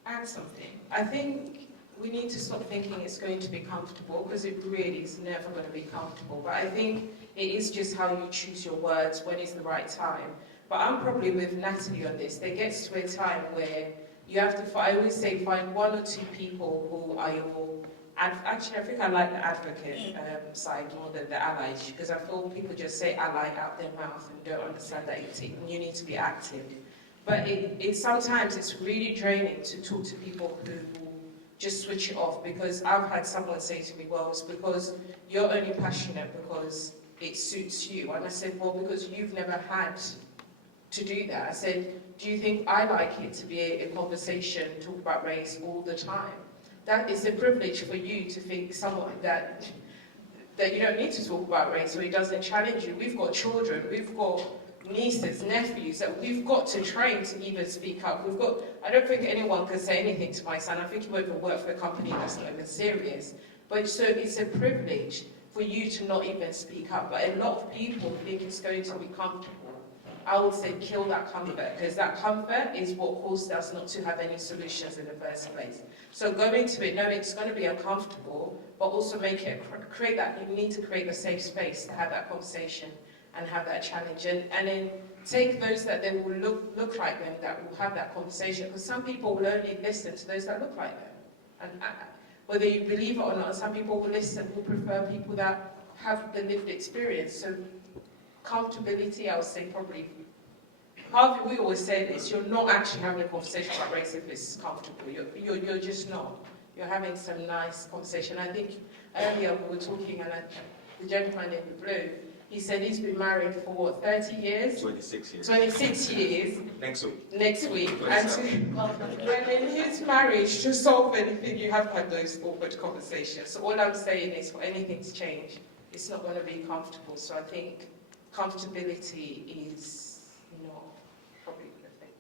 add something? I think we need to stop thinking it's going to be comfortable, because it really is never going to be comfortable. But I think it is just how you choose your words, when is the right time. But I'm probably with Natalie on this. There gets to a time where you have to, I always say, find one or two people who are your, actually I think I like the advocate side more than the ally, because I feel people just say ally out their mouth and don't understand that you need to be active. But sometimes it's really draining to talk to people who just switch it off, because I've had someone say to me, well, it's because you're only passionate because it suits you. And I said, well, because you've never had to do that. I said, do you think I like it to be a conversation, talk about race all the time? That is a privilege for you to think someone that you don't need to talk about race, or it doesn't challenge you. We've got children, we've got nieces, nephews that we've got to train to even speak up. I don't think anyone can say anything to my son. I think he won't even work for a company that's not even serious. But so it's a privilege for you to not even speak up. But a lot of people think it's going to be comfortable. I would say kill that comfort, because that comfort is what caused us not to have any solutions in the first place. So go into it knowing it's going to be uncomfortable, but also create that, you need to create a safe space to have that conversation and have that challenge, and then take those that they will look like them, that will have that conversation, because some people will only listen to those that look like them, and whether you believe it or not, some people will prefer people that have the lived experience. So comfortability, I would say probably, Harvey, we always say this, you're not actually having a conversation about race if it's comfortable, you're just not. You're having some nice conversation. I think earlier we were talking, and the gentleman in the blue, he said he's been married for what, 30 years? 26 years. 26 years. Next week. And in his marriage, to solve anything, you have had those awkward conversations. So all I'm saying is, for anything to change, it's not going to be comfortable. So I think comfortability is not probably going to think.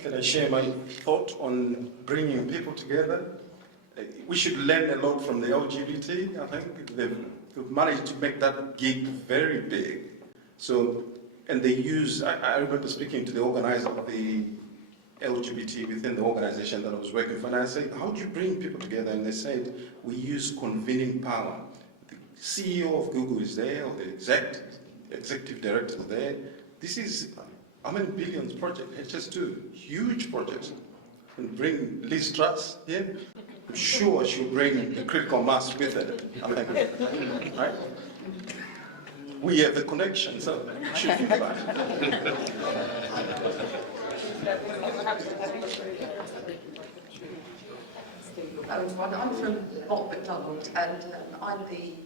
Can I share my thought on bringing people together? We should learn a lot from the LGBT. I think they've managed to make that gig very big. So, and they use, I remember speaking to the organizer of the LGBT within the organization that I was working for, and I said, how do you bring people together? And they said, we use convening power. The CEO of Google is there, or the executive director is there. This is, how many billions project? HS2, huge project. And bring Liz Truss here. I'm sure she'll bring the critical mass with her, I think, right? We have the connection, so we should think about it. I'm from Mott McDonald, and I'm the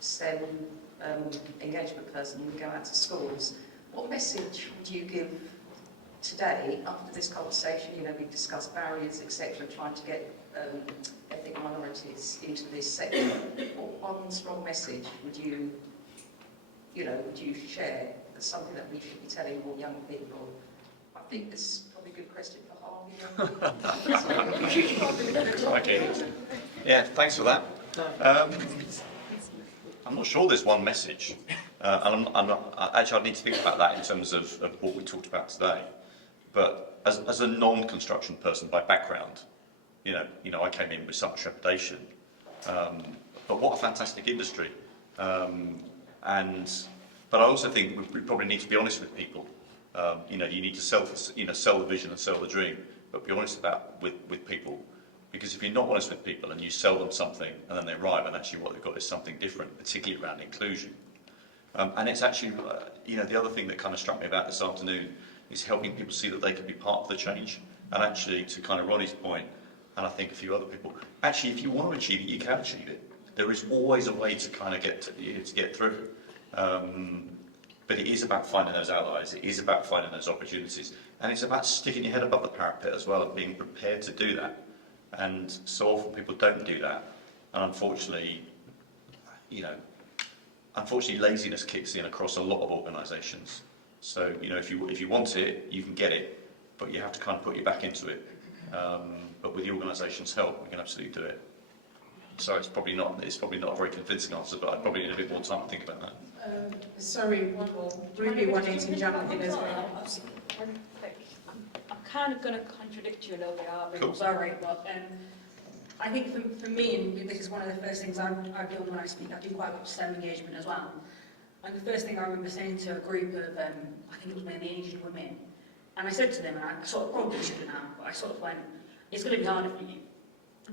STEM engagement person who go out to schools. What message would you give today, after this conversation? You know, we've discussed barriers, etc., trying to get ethnic minorities into this sector. What one strong message would you share as something that we should be telling more young people? I think this is probably a good question for Harvey. Okay. Yeah, thanks for that. I'm not sure there's one message. And actually, I need to think about that in terms of what we talked about today. But as a non-construction person by background, you know, I came in with some trepidation. But what a fantastic industry. But I also think we probably need to be honest with people. You know, you need to sell the vision and sell the dream, but be honest with people. Because if you're not honest with people and you sell them something and then they arrive and actually what they've got is something different, particularly around inclusion. And it's actually, you know, the other thing that kind of struck me about this afternoon is helping people see that they can be part of the change. And actually, to kind of Ronnie's point, and I think a few other people, actually, if you want to achieve it, you can achieve it. There is always a way to kind of get through. But it is about finding those allies. It is about finding those opportunities. And it's about sticking your head above the parapet as well and being prepared to do that. And so often people don't do that. And unfortunately, you know, laziness kicks in across a lot of organisations. So, you know, if you want it, you can get it, but you have to kind of put your back into it. But with the organisation's help, we can absolutely do it. So it's probably not a very convincing answer, but I probably need a bit more time to think about that. Sorry, one more. Ruby wanting to jump in as well. I'm kind of going to contradict you a little bit, Harvey. Cool. Sorry, but I think for me, and this is one of the first things I do when I speak, I do quite a lot of STEM engagement as well. And the first thing I remember saying to a group of, I think it was mainly Asian women, and I said to them, and I sort of probably shouldn't have, but I sort of went, it's going to be harder for you.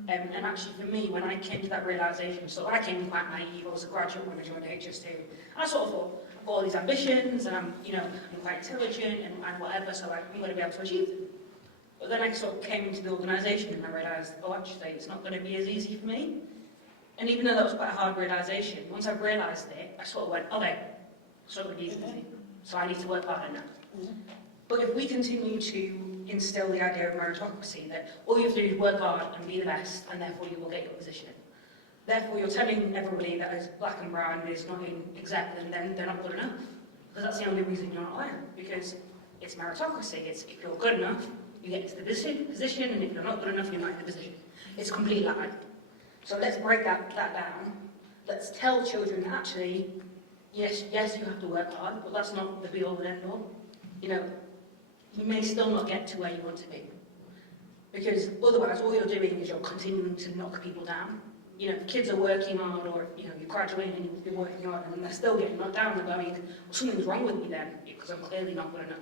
And actually for me, when I came to that realisation, so I came quite naive, I was a graduate when I joined HS2, and I sort of thought, I've got all these ambitions, and I'm quite intelligent and whatever, so I'm going to be able to achieve them. But then I sort of came into the organisation and I realised, oh actually, it's not going to be as easy for me. And even though that was quite a hard realisation, once I realised it, I sort of went, okay, it's not going to be easy for me, so I need to work harder now. But if we continue to instill the idea of meritocracy, that all you have to do is work hard and be the best, and therefore you will get your position. Therefore you're telling everybody that is black and brown is not in exec, then they're not good enough. Because that's the only reason you're not there. Because it's meritocracy. It's if you're good enough, you get into the position, and if you're not good enough, you're not in the position. It's a complete lie. So let's break that down. Let's tell children that actually, yes, you have to work hard, but that's not the be-all and end-all. You know, you may still not get to where you want to be. Because otherwise, all you're doing is you're continuing to knock people down. You know, if kids are working hard, or you know, you're graduating and you've been working hard, and they're still getting knocked down, they're going, well, something's wrong with me then, because I'm clearly not good enough.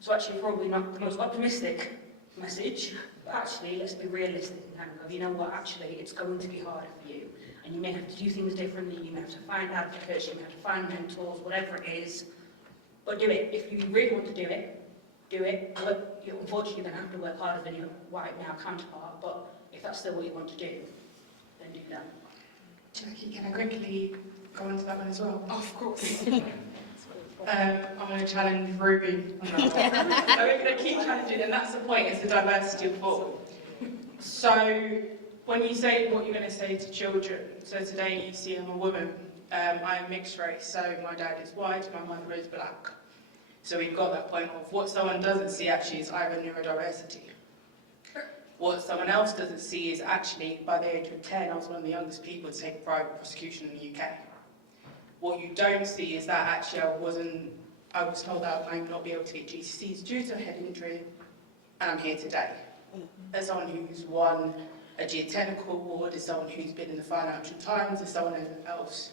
So actually, probably not the most optimistic message, but actually, let's be realistic and kind of go, you know what, actually, it's going to be harder for you. And you may have to do things differently, you may have to find advocates, you may have to find mentors, whatever it is. But do it. If you really want to do it, but you unfortunately then have to work harder than your white male counterpart, but if that's still what you want to do, then do that. Jackie, can I quickly go into that one as well? Oh, of course. I'm going to challenge Ruby on that one. I'm going to keep challenging, and that's the point, it's the diversity of thought. So, when you say what you're going to say to children, so today you see I'm a woman, I'm mixed race, so my dad is white, my mother is black. So we've got that point of what someone doesn't see actually is either neurodiversity. What someone else doesn't see is actually, by the age of 10, I was one of the youngest people to take a private prosecution in the UK. What you don't see is that actually I was told that I might not be able to get GCSEs due to a head injury, and I'm here today. As someone who's won a geotechnical award, as someone who's been in the Financial Times, as someone else.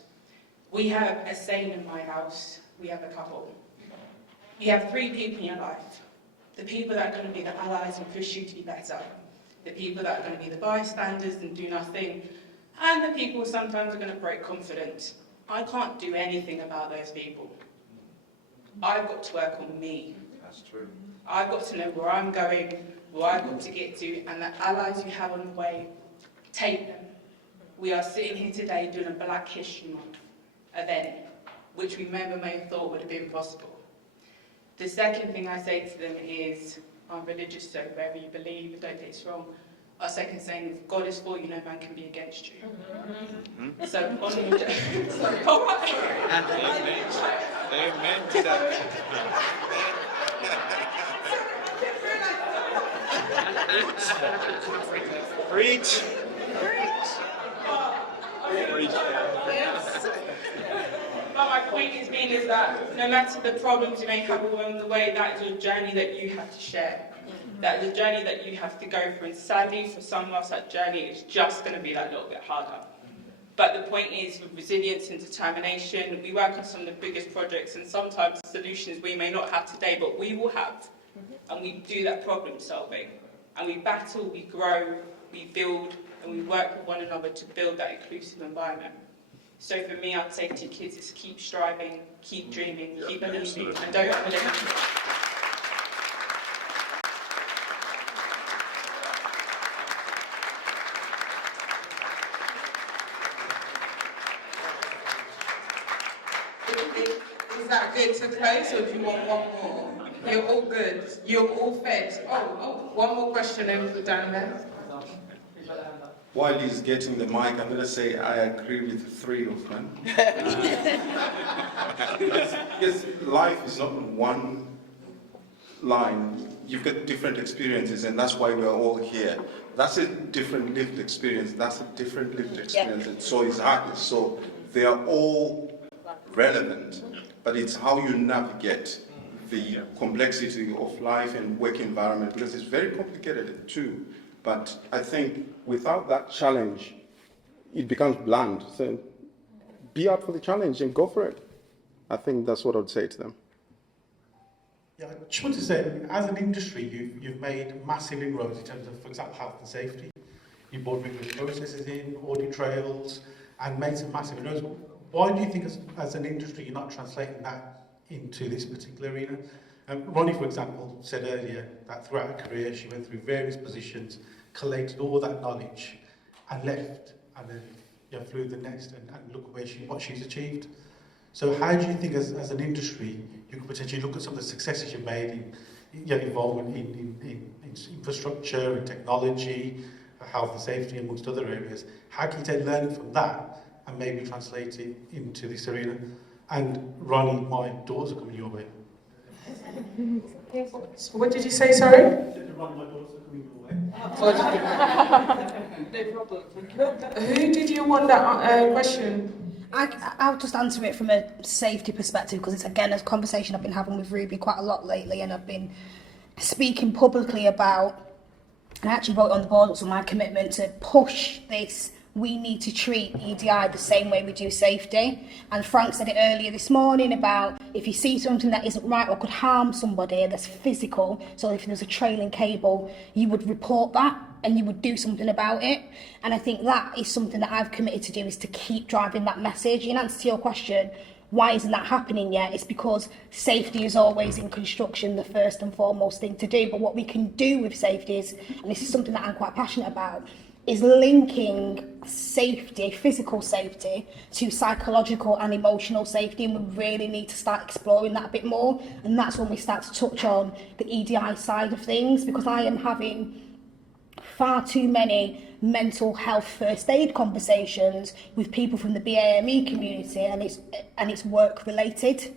We have a saying in my house, we have a couple. You have 3 people in your life. The people that are going to be the allies and push you to be better. The people that are going to be the bystanders and do nothing. And the people who sometimes are going to break confidence. I can't do anything about those people. I've got to work on me. That's true. I've got to know where I'm going, where I've got to get to, and the allies you have on the way, take them. We are sitting here today doing a Black History Month event, which we may have thought would have been possible. The second thing I say to them is, I'm religious, so wherever you believe, don't get this wrong. Our second saying, if God is for you, no man can be against you. So, on the Amen to that. Preach. But my point is that no matter the problems you may have along the way, that is a journey that you have to share. That is a journey that you have to go through. And sadly, for some of us, that journey is just going to be that little bit harder. But the point is, with resilience and determination, we work on some of the biggest projects, and sometimes solutions we may not have today, but we will have. And we do that problem solving. And we battle, we grow, we build, and we work with one another to build that inclusive environment. So for me, I'd say to kids, is keep striving, keep dreaming, keep believing, and don't believe. Is that good to close, or do you want one more? You're all good. You're all fed. Oh, one more question over down there. While he's getting the mic, I'm going to say I agree with the 3 of them. Because life is not one line. You've got different experiences, and that's why we're all here. That's a different lived experience. That's a different lived experience. And so is ours. So they are all relevant, but it's how you navigate the complexity of life and work environment, because it's very complicated too. But I think without that challenge, it becomes bland. So be up for the challenge and go for it. I think that's what I'd say to them. Yeah, I just want to say, as an industry, you've made massive inroads in terms of, for example, health and safety. You brought rigorous processes in, audit trails, and made some massive inroads. Why do you think, as an industry, you're not translating that into this particular arena? Ronnie, for example, said earlier that throughout her career, she went through various positions, collated all that knowledge, and left, and then flew the nest, and look where what she's achieved. So how do you think, as an industry, you could potentially look at some of the successes you've made in your involvement in infrastructure, in technology, health and safety, amongst other areas? How can you take learning from that and maybe translate it into this arena? And Ronnie, my doors are coming your way. What did you say, sorry? Ronnie, my doors are coming your way. No problem. Who did you want that question? I'll just answer it from a safety perspective, because it's, again, a conversation I've been having with Ruby quite a lot lately, and I've been speaking publicly about, and I actually wrote on the board also my commitment to push this. We need to treat EDI the same way we do safety. And Frank said it earlier this morning about if you see something that isn't right or could harm somebody that's physical, so if there's a trailing cable, you would report that and you would do something about it. And I think that is something that I've committed to do, is to keep driving that message. In answer to your question, why isn't that happening yet? It's because safety is always in construction the first and foremost thing to do. But what we can do with safety is, and this is something that I'm quite passionate about, is linking safety, physical safety, to psychological and emotional safety, and we really need to start exploring that a bit more. And that's when we start to touch on the EDI side of things, because I am having far too many mental health first aid conversations with people from the BAME community, and it's work related,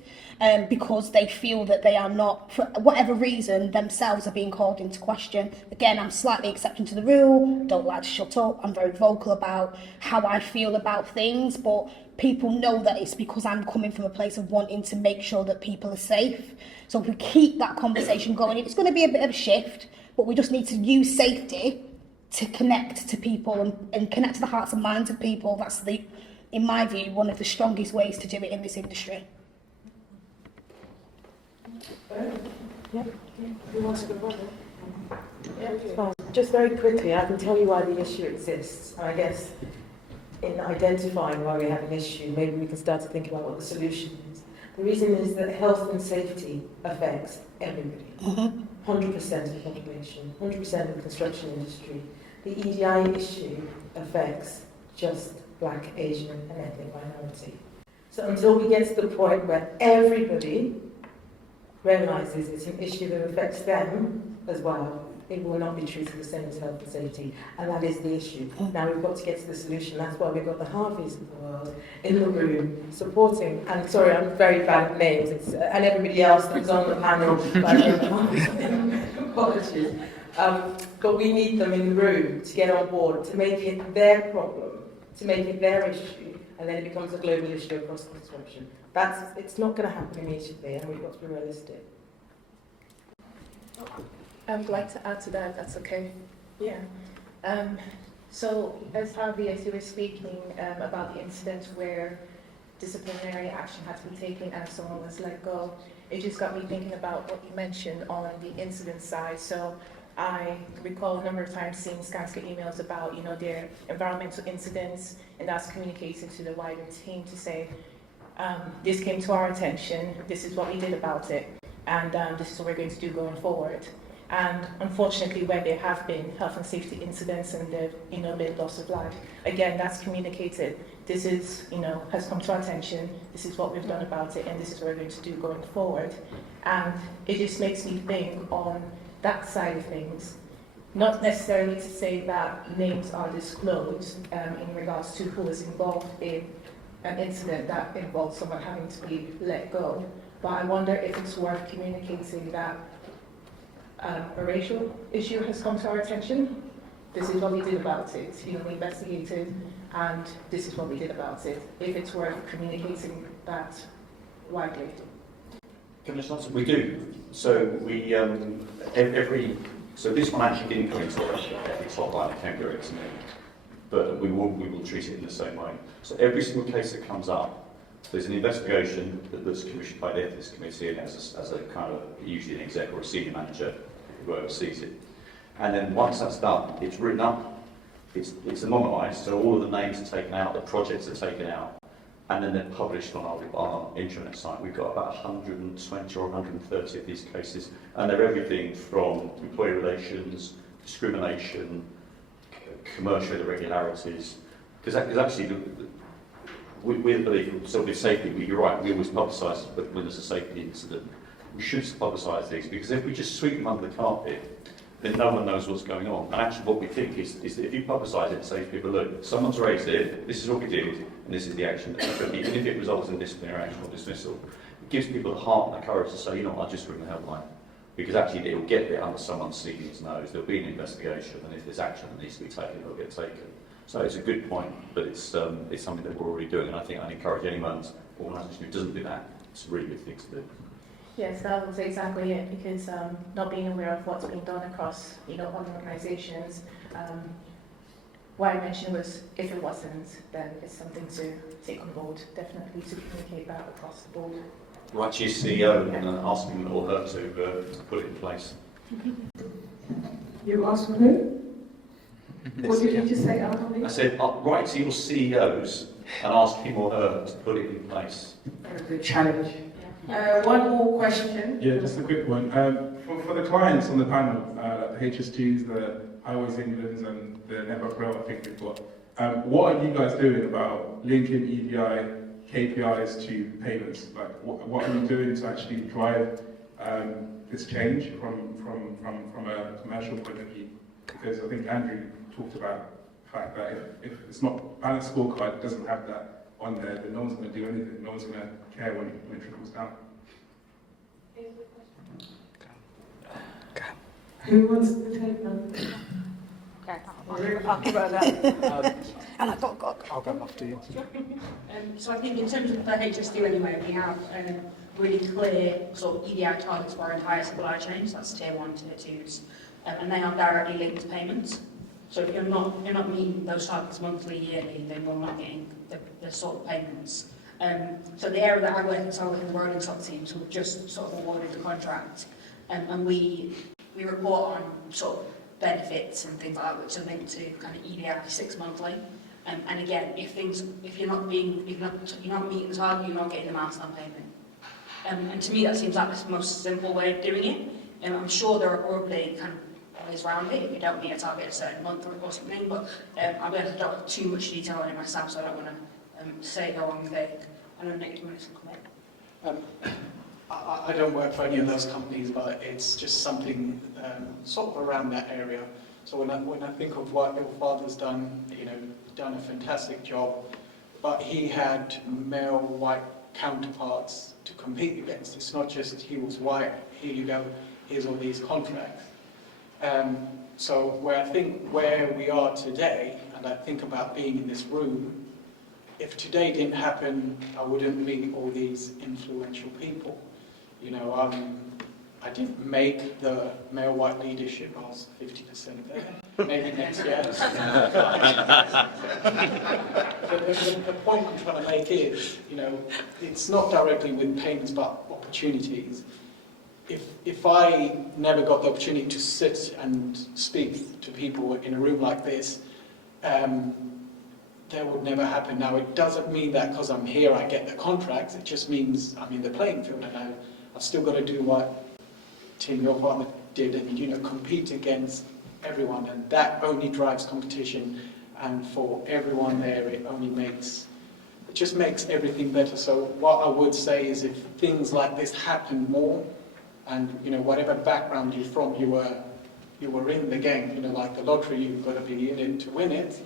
because they feel that they are not, for whatever reason, themselves are being called into question. Again, I'm slightly exception to the rule, don't like to shut up, I'm very vocal about how I feel about things, but people know that it's because I'm coming from a place of wanting to make sure that people are safe. So if we keep that conversation going, it's going to be a bit of a shift, but we just need to use safety to connect to people and connect to the hearts and minds of people. That's, in my view, one of the strongest ways to do it in this industry. Yeah. Who wants to go on? Just very quickly, I can tell you why the issue exists. I guess in identifying why we have an issue, maybe we can start to think about what the solution is. The reason is that health and safety affects everybody. 100% of the population, 100% of the construction industry. The EDI issue affects just Black, Asian and ethnic minority. So until we get to the point where everybody realises it's an issue that affects them as well, it will not be treated the same as health and safety, and that is the issue. Now we've got to get to the solution. That's why we've got the Harveys of the world in the room supporting. And sorry, I'm very bad at names, and everybody else that's on the panel. Apologies. But we need them in the room to get on board, to make it their problem, to make it their issue, and then it becomes a global issue across construction. It's not going to happen immediately, and we've got to be realistic. I'd like to add to that, if that's okay. Yeah. So, as Harvey, as you were speaking about the incident where disciplinary action had to be taken and someone was let go, it just got me thinking about what you mentioned on the incident side. So, I recall a number of times seeing Skanska emails about, their environmental incidents, and that's communicated to the wider team to say, this came to our attention, this is what we did about it, and this is what we're going to do going forward. And unfortunately, when there have been health and safety incidents and there've been loss of life, again, that's communicated. This is, has come to our attention. This is what we've done about it, and this is what we're going to do going forward. And it just makes me think on that side of things, not necessarily to say that names are disclosed in regards to who is involved in an incident that involves someone having to be let go. But I wonder if it's worth communicating that a racial issue has come to our attention. This is what we did about it. We investigated, and this is what we did about it. If it's worth communicating that widely. Can I just answer? We do. So we so this one actually didn't come into our ethics hotline. It came direct to me, but we will treat it in the same way. So every single case that comes up, there's an investigation that's commissioned by the Ethics Committee and as a kind of, usually an exec or a senior manager who oversees it. And then once that's done, it's written up, it's anonymised, so all of the names are taken out, the projects are taken out, and then they're published on our intranet site. We've got about 120 or 130 of these cases, and they're everything from employee relations, discrimination, commercial irregularities, because actually, we believe, so with safety, you're right, we always publicise when there's a safety incident. We should publicise these, because if we just sweep them under the carpet, then no one knows what's going on. And actually what we think is that if you publicise it and say to people, look, someone's raised it, this is what we did, and this is the action that we took, even if it results in disciplinary action or dismissal, it gives people the heart and the courage to say, I'll just ring the helpline. Because actually it'll get there under someone's senior's nose, there'll be an investigation, and if there's action that needs to be taken, it'll get taken. So it's a good point, but it's something that we're already doing, and I think I'd encourage anyone's organisation who doesn't do that. It's a really good thing to do. Yes, that was exactly it, because not being aware of what's being done across, other organisations, what I mentioned was if it wasn't, then it's something to take on board, definitely to communicate that across the board. Write to your CEO and ask him or her to put it in place. You asked who? What did you just say, Harvey? I said, write to your CEOs and ask him or her to put it in place. Very good challenge. One more question. Yeah, just a quick one. For the clients on the panel, the HS2s, the Highways Englands and the Network Rail, I think we've got, what are you guys doing about linking EDI KPIs to payments? Like, what are you doing to actually drive this change from a commercial point of view? Because I think Andrew talked about fact that if it's not balanced scorecard, it doesn't have that on there, then no one's going to do anything, no one's going to care when it trickles down. Who wants to take them? I'll give her that. And I thought, I'll go after you. So I think in terms of the HSD anyway, we have really clear sort of EDI targets for our entire supply chain, so that's tier 1, tier 2s, and they are directly linked to payments. So if you're not meeting those targets monthly, yearly, then you're not getting the sort of payments. So the area that I work in, so I work in the rolling stock teams, who just sort of awarded the contract, and we report on sort of benefits and things like that, which are linked to kind of EDI 6 monthly. And again, if you're not meeting the target, you're not getting the milestone payment. And to me, that seems like the most simple way of doing it. And I'm sure there are probably kind of ways around it if you don't meet a target a certain month or something. But I'm going to don't have too much detail on it myself, so I don't want to say the wrong thing. I don't know, Nick, do you want to comment? I don't work for any of those companies, but it's just something sort of around that area. So when I think of what your father's done, done a fantastic job, but he had male white counterparts to compete against. It's not just he was white, here you go, here's all these contracts. So where we are today, and I think about being in this room, if today didn't happen, I wouldn't meet all these influential people. I didn't make the male white leadership, I was 50% there, maybe next year. The point I'm trying to make is, it's not directly with payments but opportunities. If I never got the opportunity to sit and speak to people in a room like this, that would never happen. Now, it doesn't mean that because I'm here I get the contracts, it just means I'm in the playing field and I've still got to do what Tim, your partner, did and compete against everyone, and that only drives competition, and for everyone there it just makes everything better. So what I would say is if things like this happen more, and whatever background you're from, you were in the game, like the lottery, you've got to be in it to win it.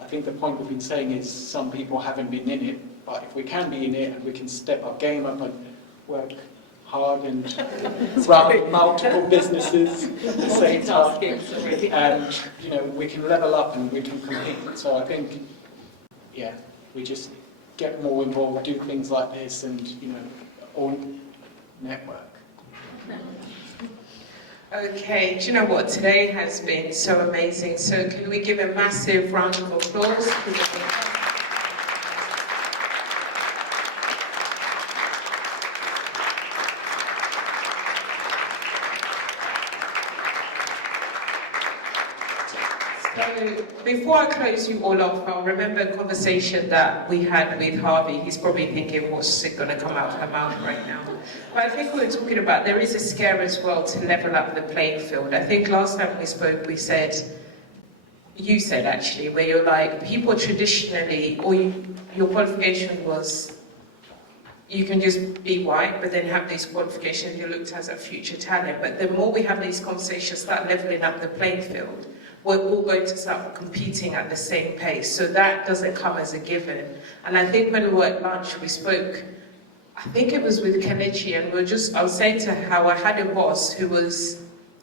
I think the point we've been saying is some people haven't been in it, but if we can be in it and we can step our game up and work hard and run multiple businesses at the same time, and we can level up and we can compete. So I think, we just get more involved, do things like this, and all network. Okay, do you know what? Today has been so amazing. So can we give a massive round of applause? So before I close you all off, I'll remember a conversation that we had with Harvey. He's probably thinking, what's going to come out of her mouth right now? But I think we were talking about there is a scare as well to level up the playing field. I think last time we spoke, you said actually, where you're like, people traditionally, or your qualification was, you can just be white, but then have these qualifications, you're looked at as a future talent. But the more we have these conversations, start leveling up the playing field, we're all going to start competing at the same pace. So that doesn't come as a given. And I think when we were at lunch, we spoke, I think it was with Kelechi, and I was saying to her how I had a boss who was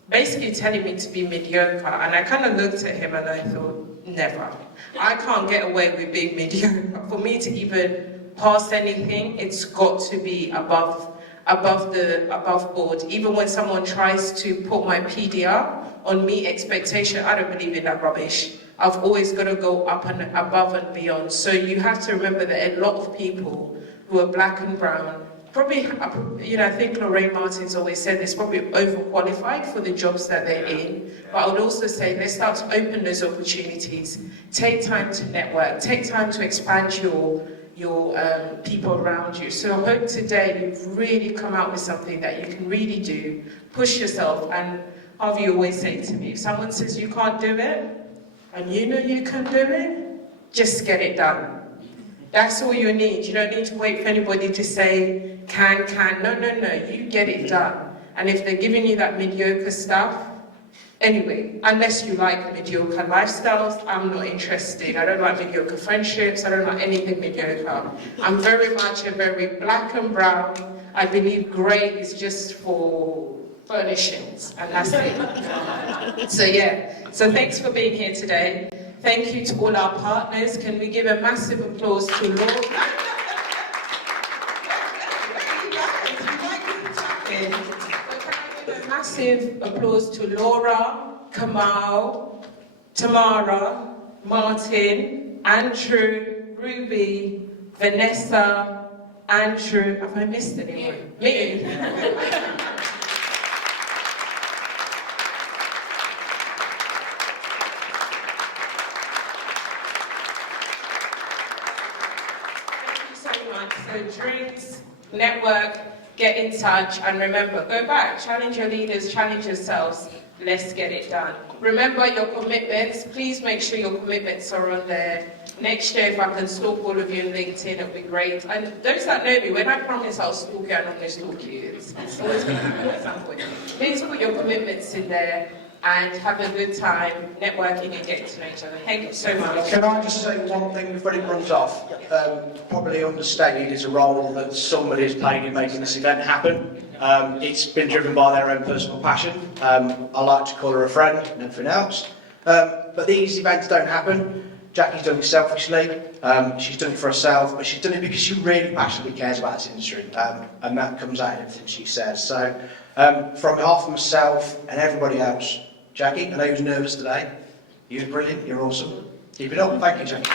basically telling me to be mediocre. And I kind of looked at him and I thought, never. I can't get away with being mediocre. For me to even pass anything, it's got to be above board. Even when someone tries to put my PDR on me expectation, I don't believe in that rubbish. I've always got to go up and above and beyond. So you have to remember that a lot of people who are black and brown, probably, I think Lorraine Martin's always said this, probably overqualified for the jobs that they're in. But I would also say, let's start to open those opportunities. Take time to network. Take time to expand your people around you. So I hope today you've really come out with something that you can really do, push yourself, and Harvey always say to me, if someone says you can't do it, and you know you can do it, just get it done. That's all you need. You don't need to wait for anybody to say, can. No, you get it done. And if they're giving you that mediocre stuff, Anyway, unless you like mediocre lifestyles, I'm not interested. I don't like mediocre friendships. I don't like anything mediocre. I'm very much a very black and brown. I believe grey is just for furnishings, and that's it. So yeah, so thanks for being here today. Thank you to all our partners. Can we give a massive applause to Laura? Massive applause to Laura, Kamal, Tamara, Martin, Andrew, Ruby, Vanessa, Andrew. Have I missed anyone? Me. Thank you so much. So drinks, network, get in touch, and remember, go back, challenge your leaders, challenge yourselves. Let's get it done. Remember your commitments. Please make sure your commitments are on there. Next year, if I can stalk all of you on LinkedIn, it'll be great. And those that know me, when I promise I'll stalk you, I normally stalk you. It's always going to happen at some point. Please put your commitments in there and have a good time networking and getting to know each other. Thank you so much. Can I just say one thing before it runs off? Probably understated is a role that somebody has played in making this event happen. It's been driven by their own personal passion. I like to call her a friend and everything else. But these events don't happen. Jackie's done it selfishly. She's done it for herself, but she's done it because she really passionately cares about this industry. And that comes out in everything she says. So from behalf of myself and everybody else, Jackie, I know you was nervous today. You were brilliant, you're awesome. Keep it up. Thank you, Jackie.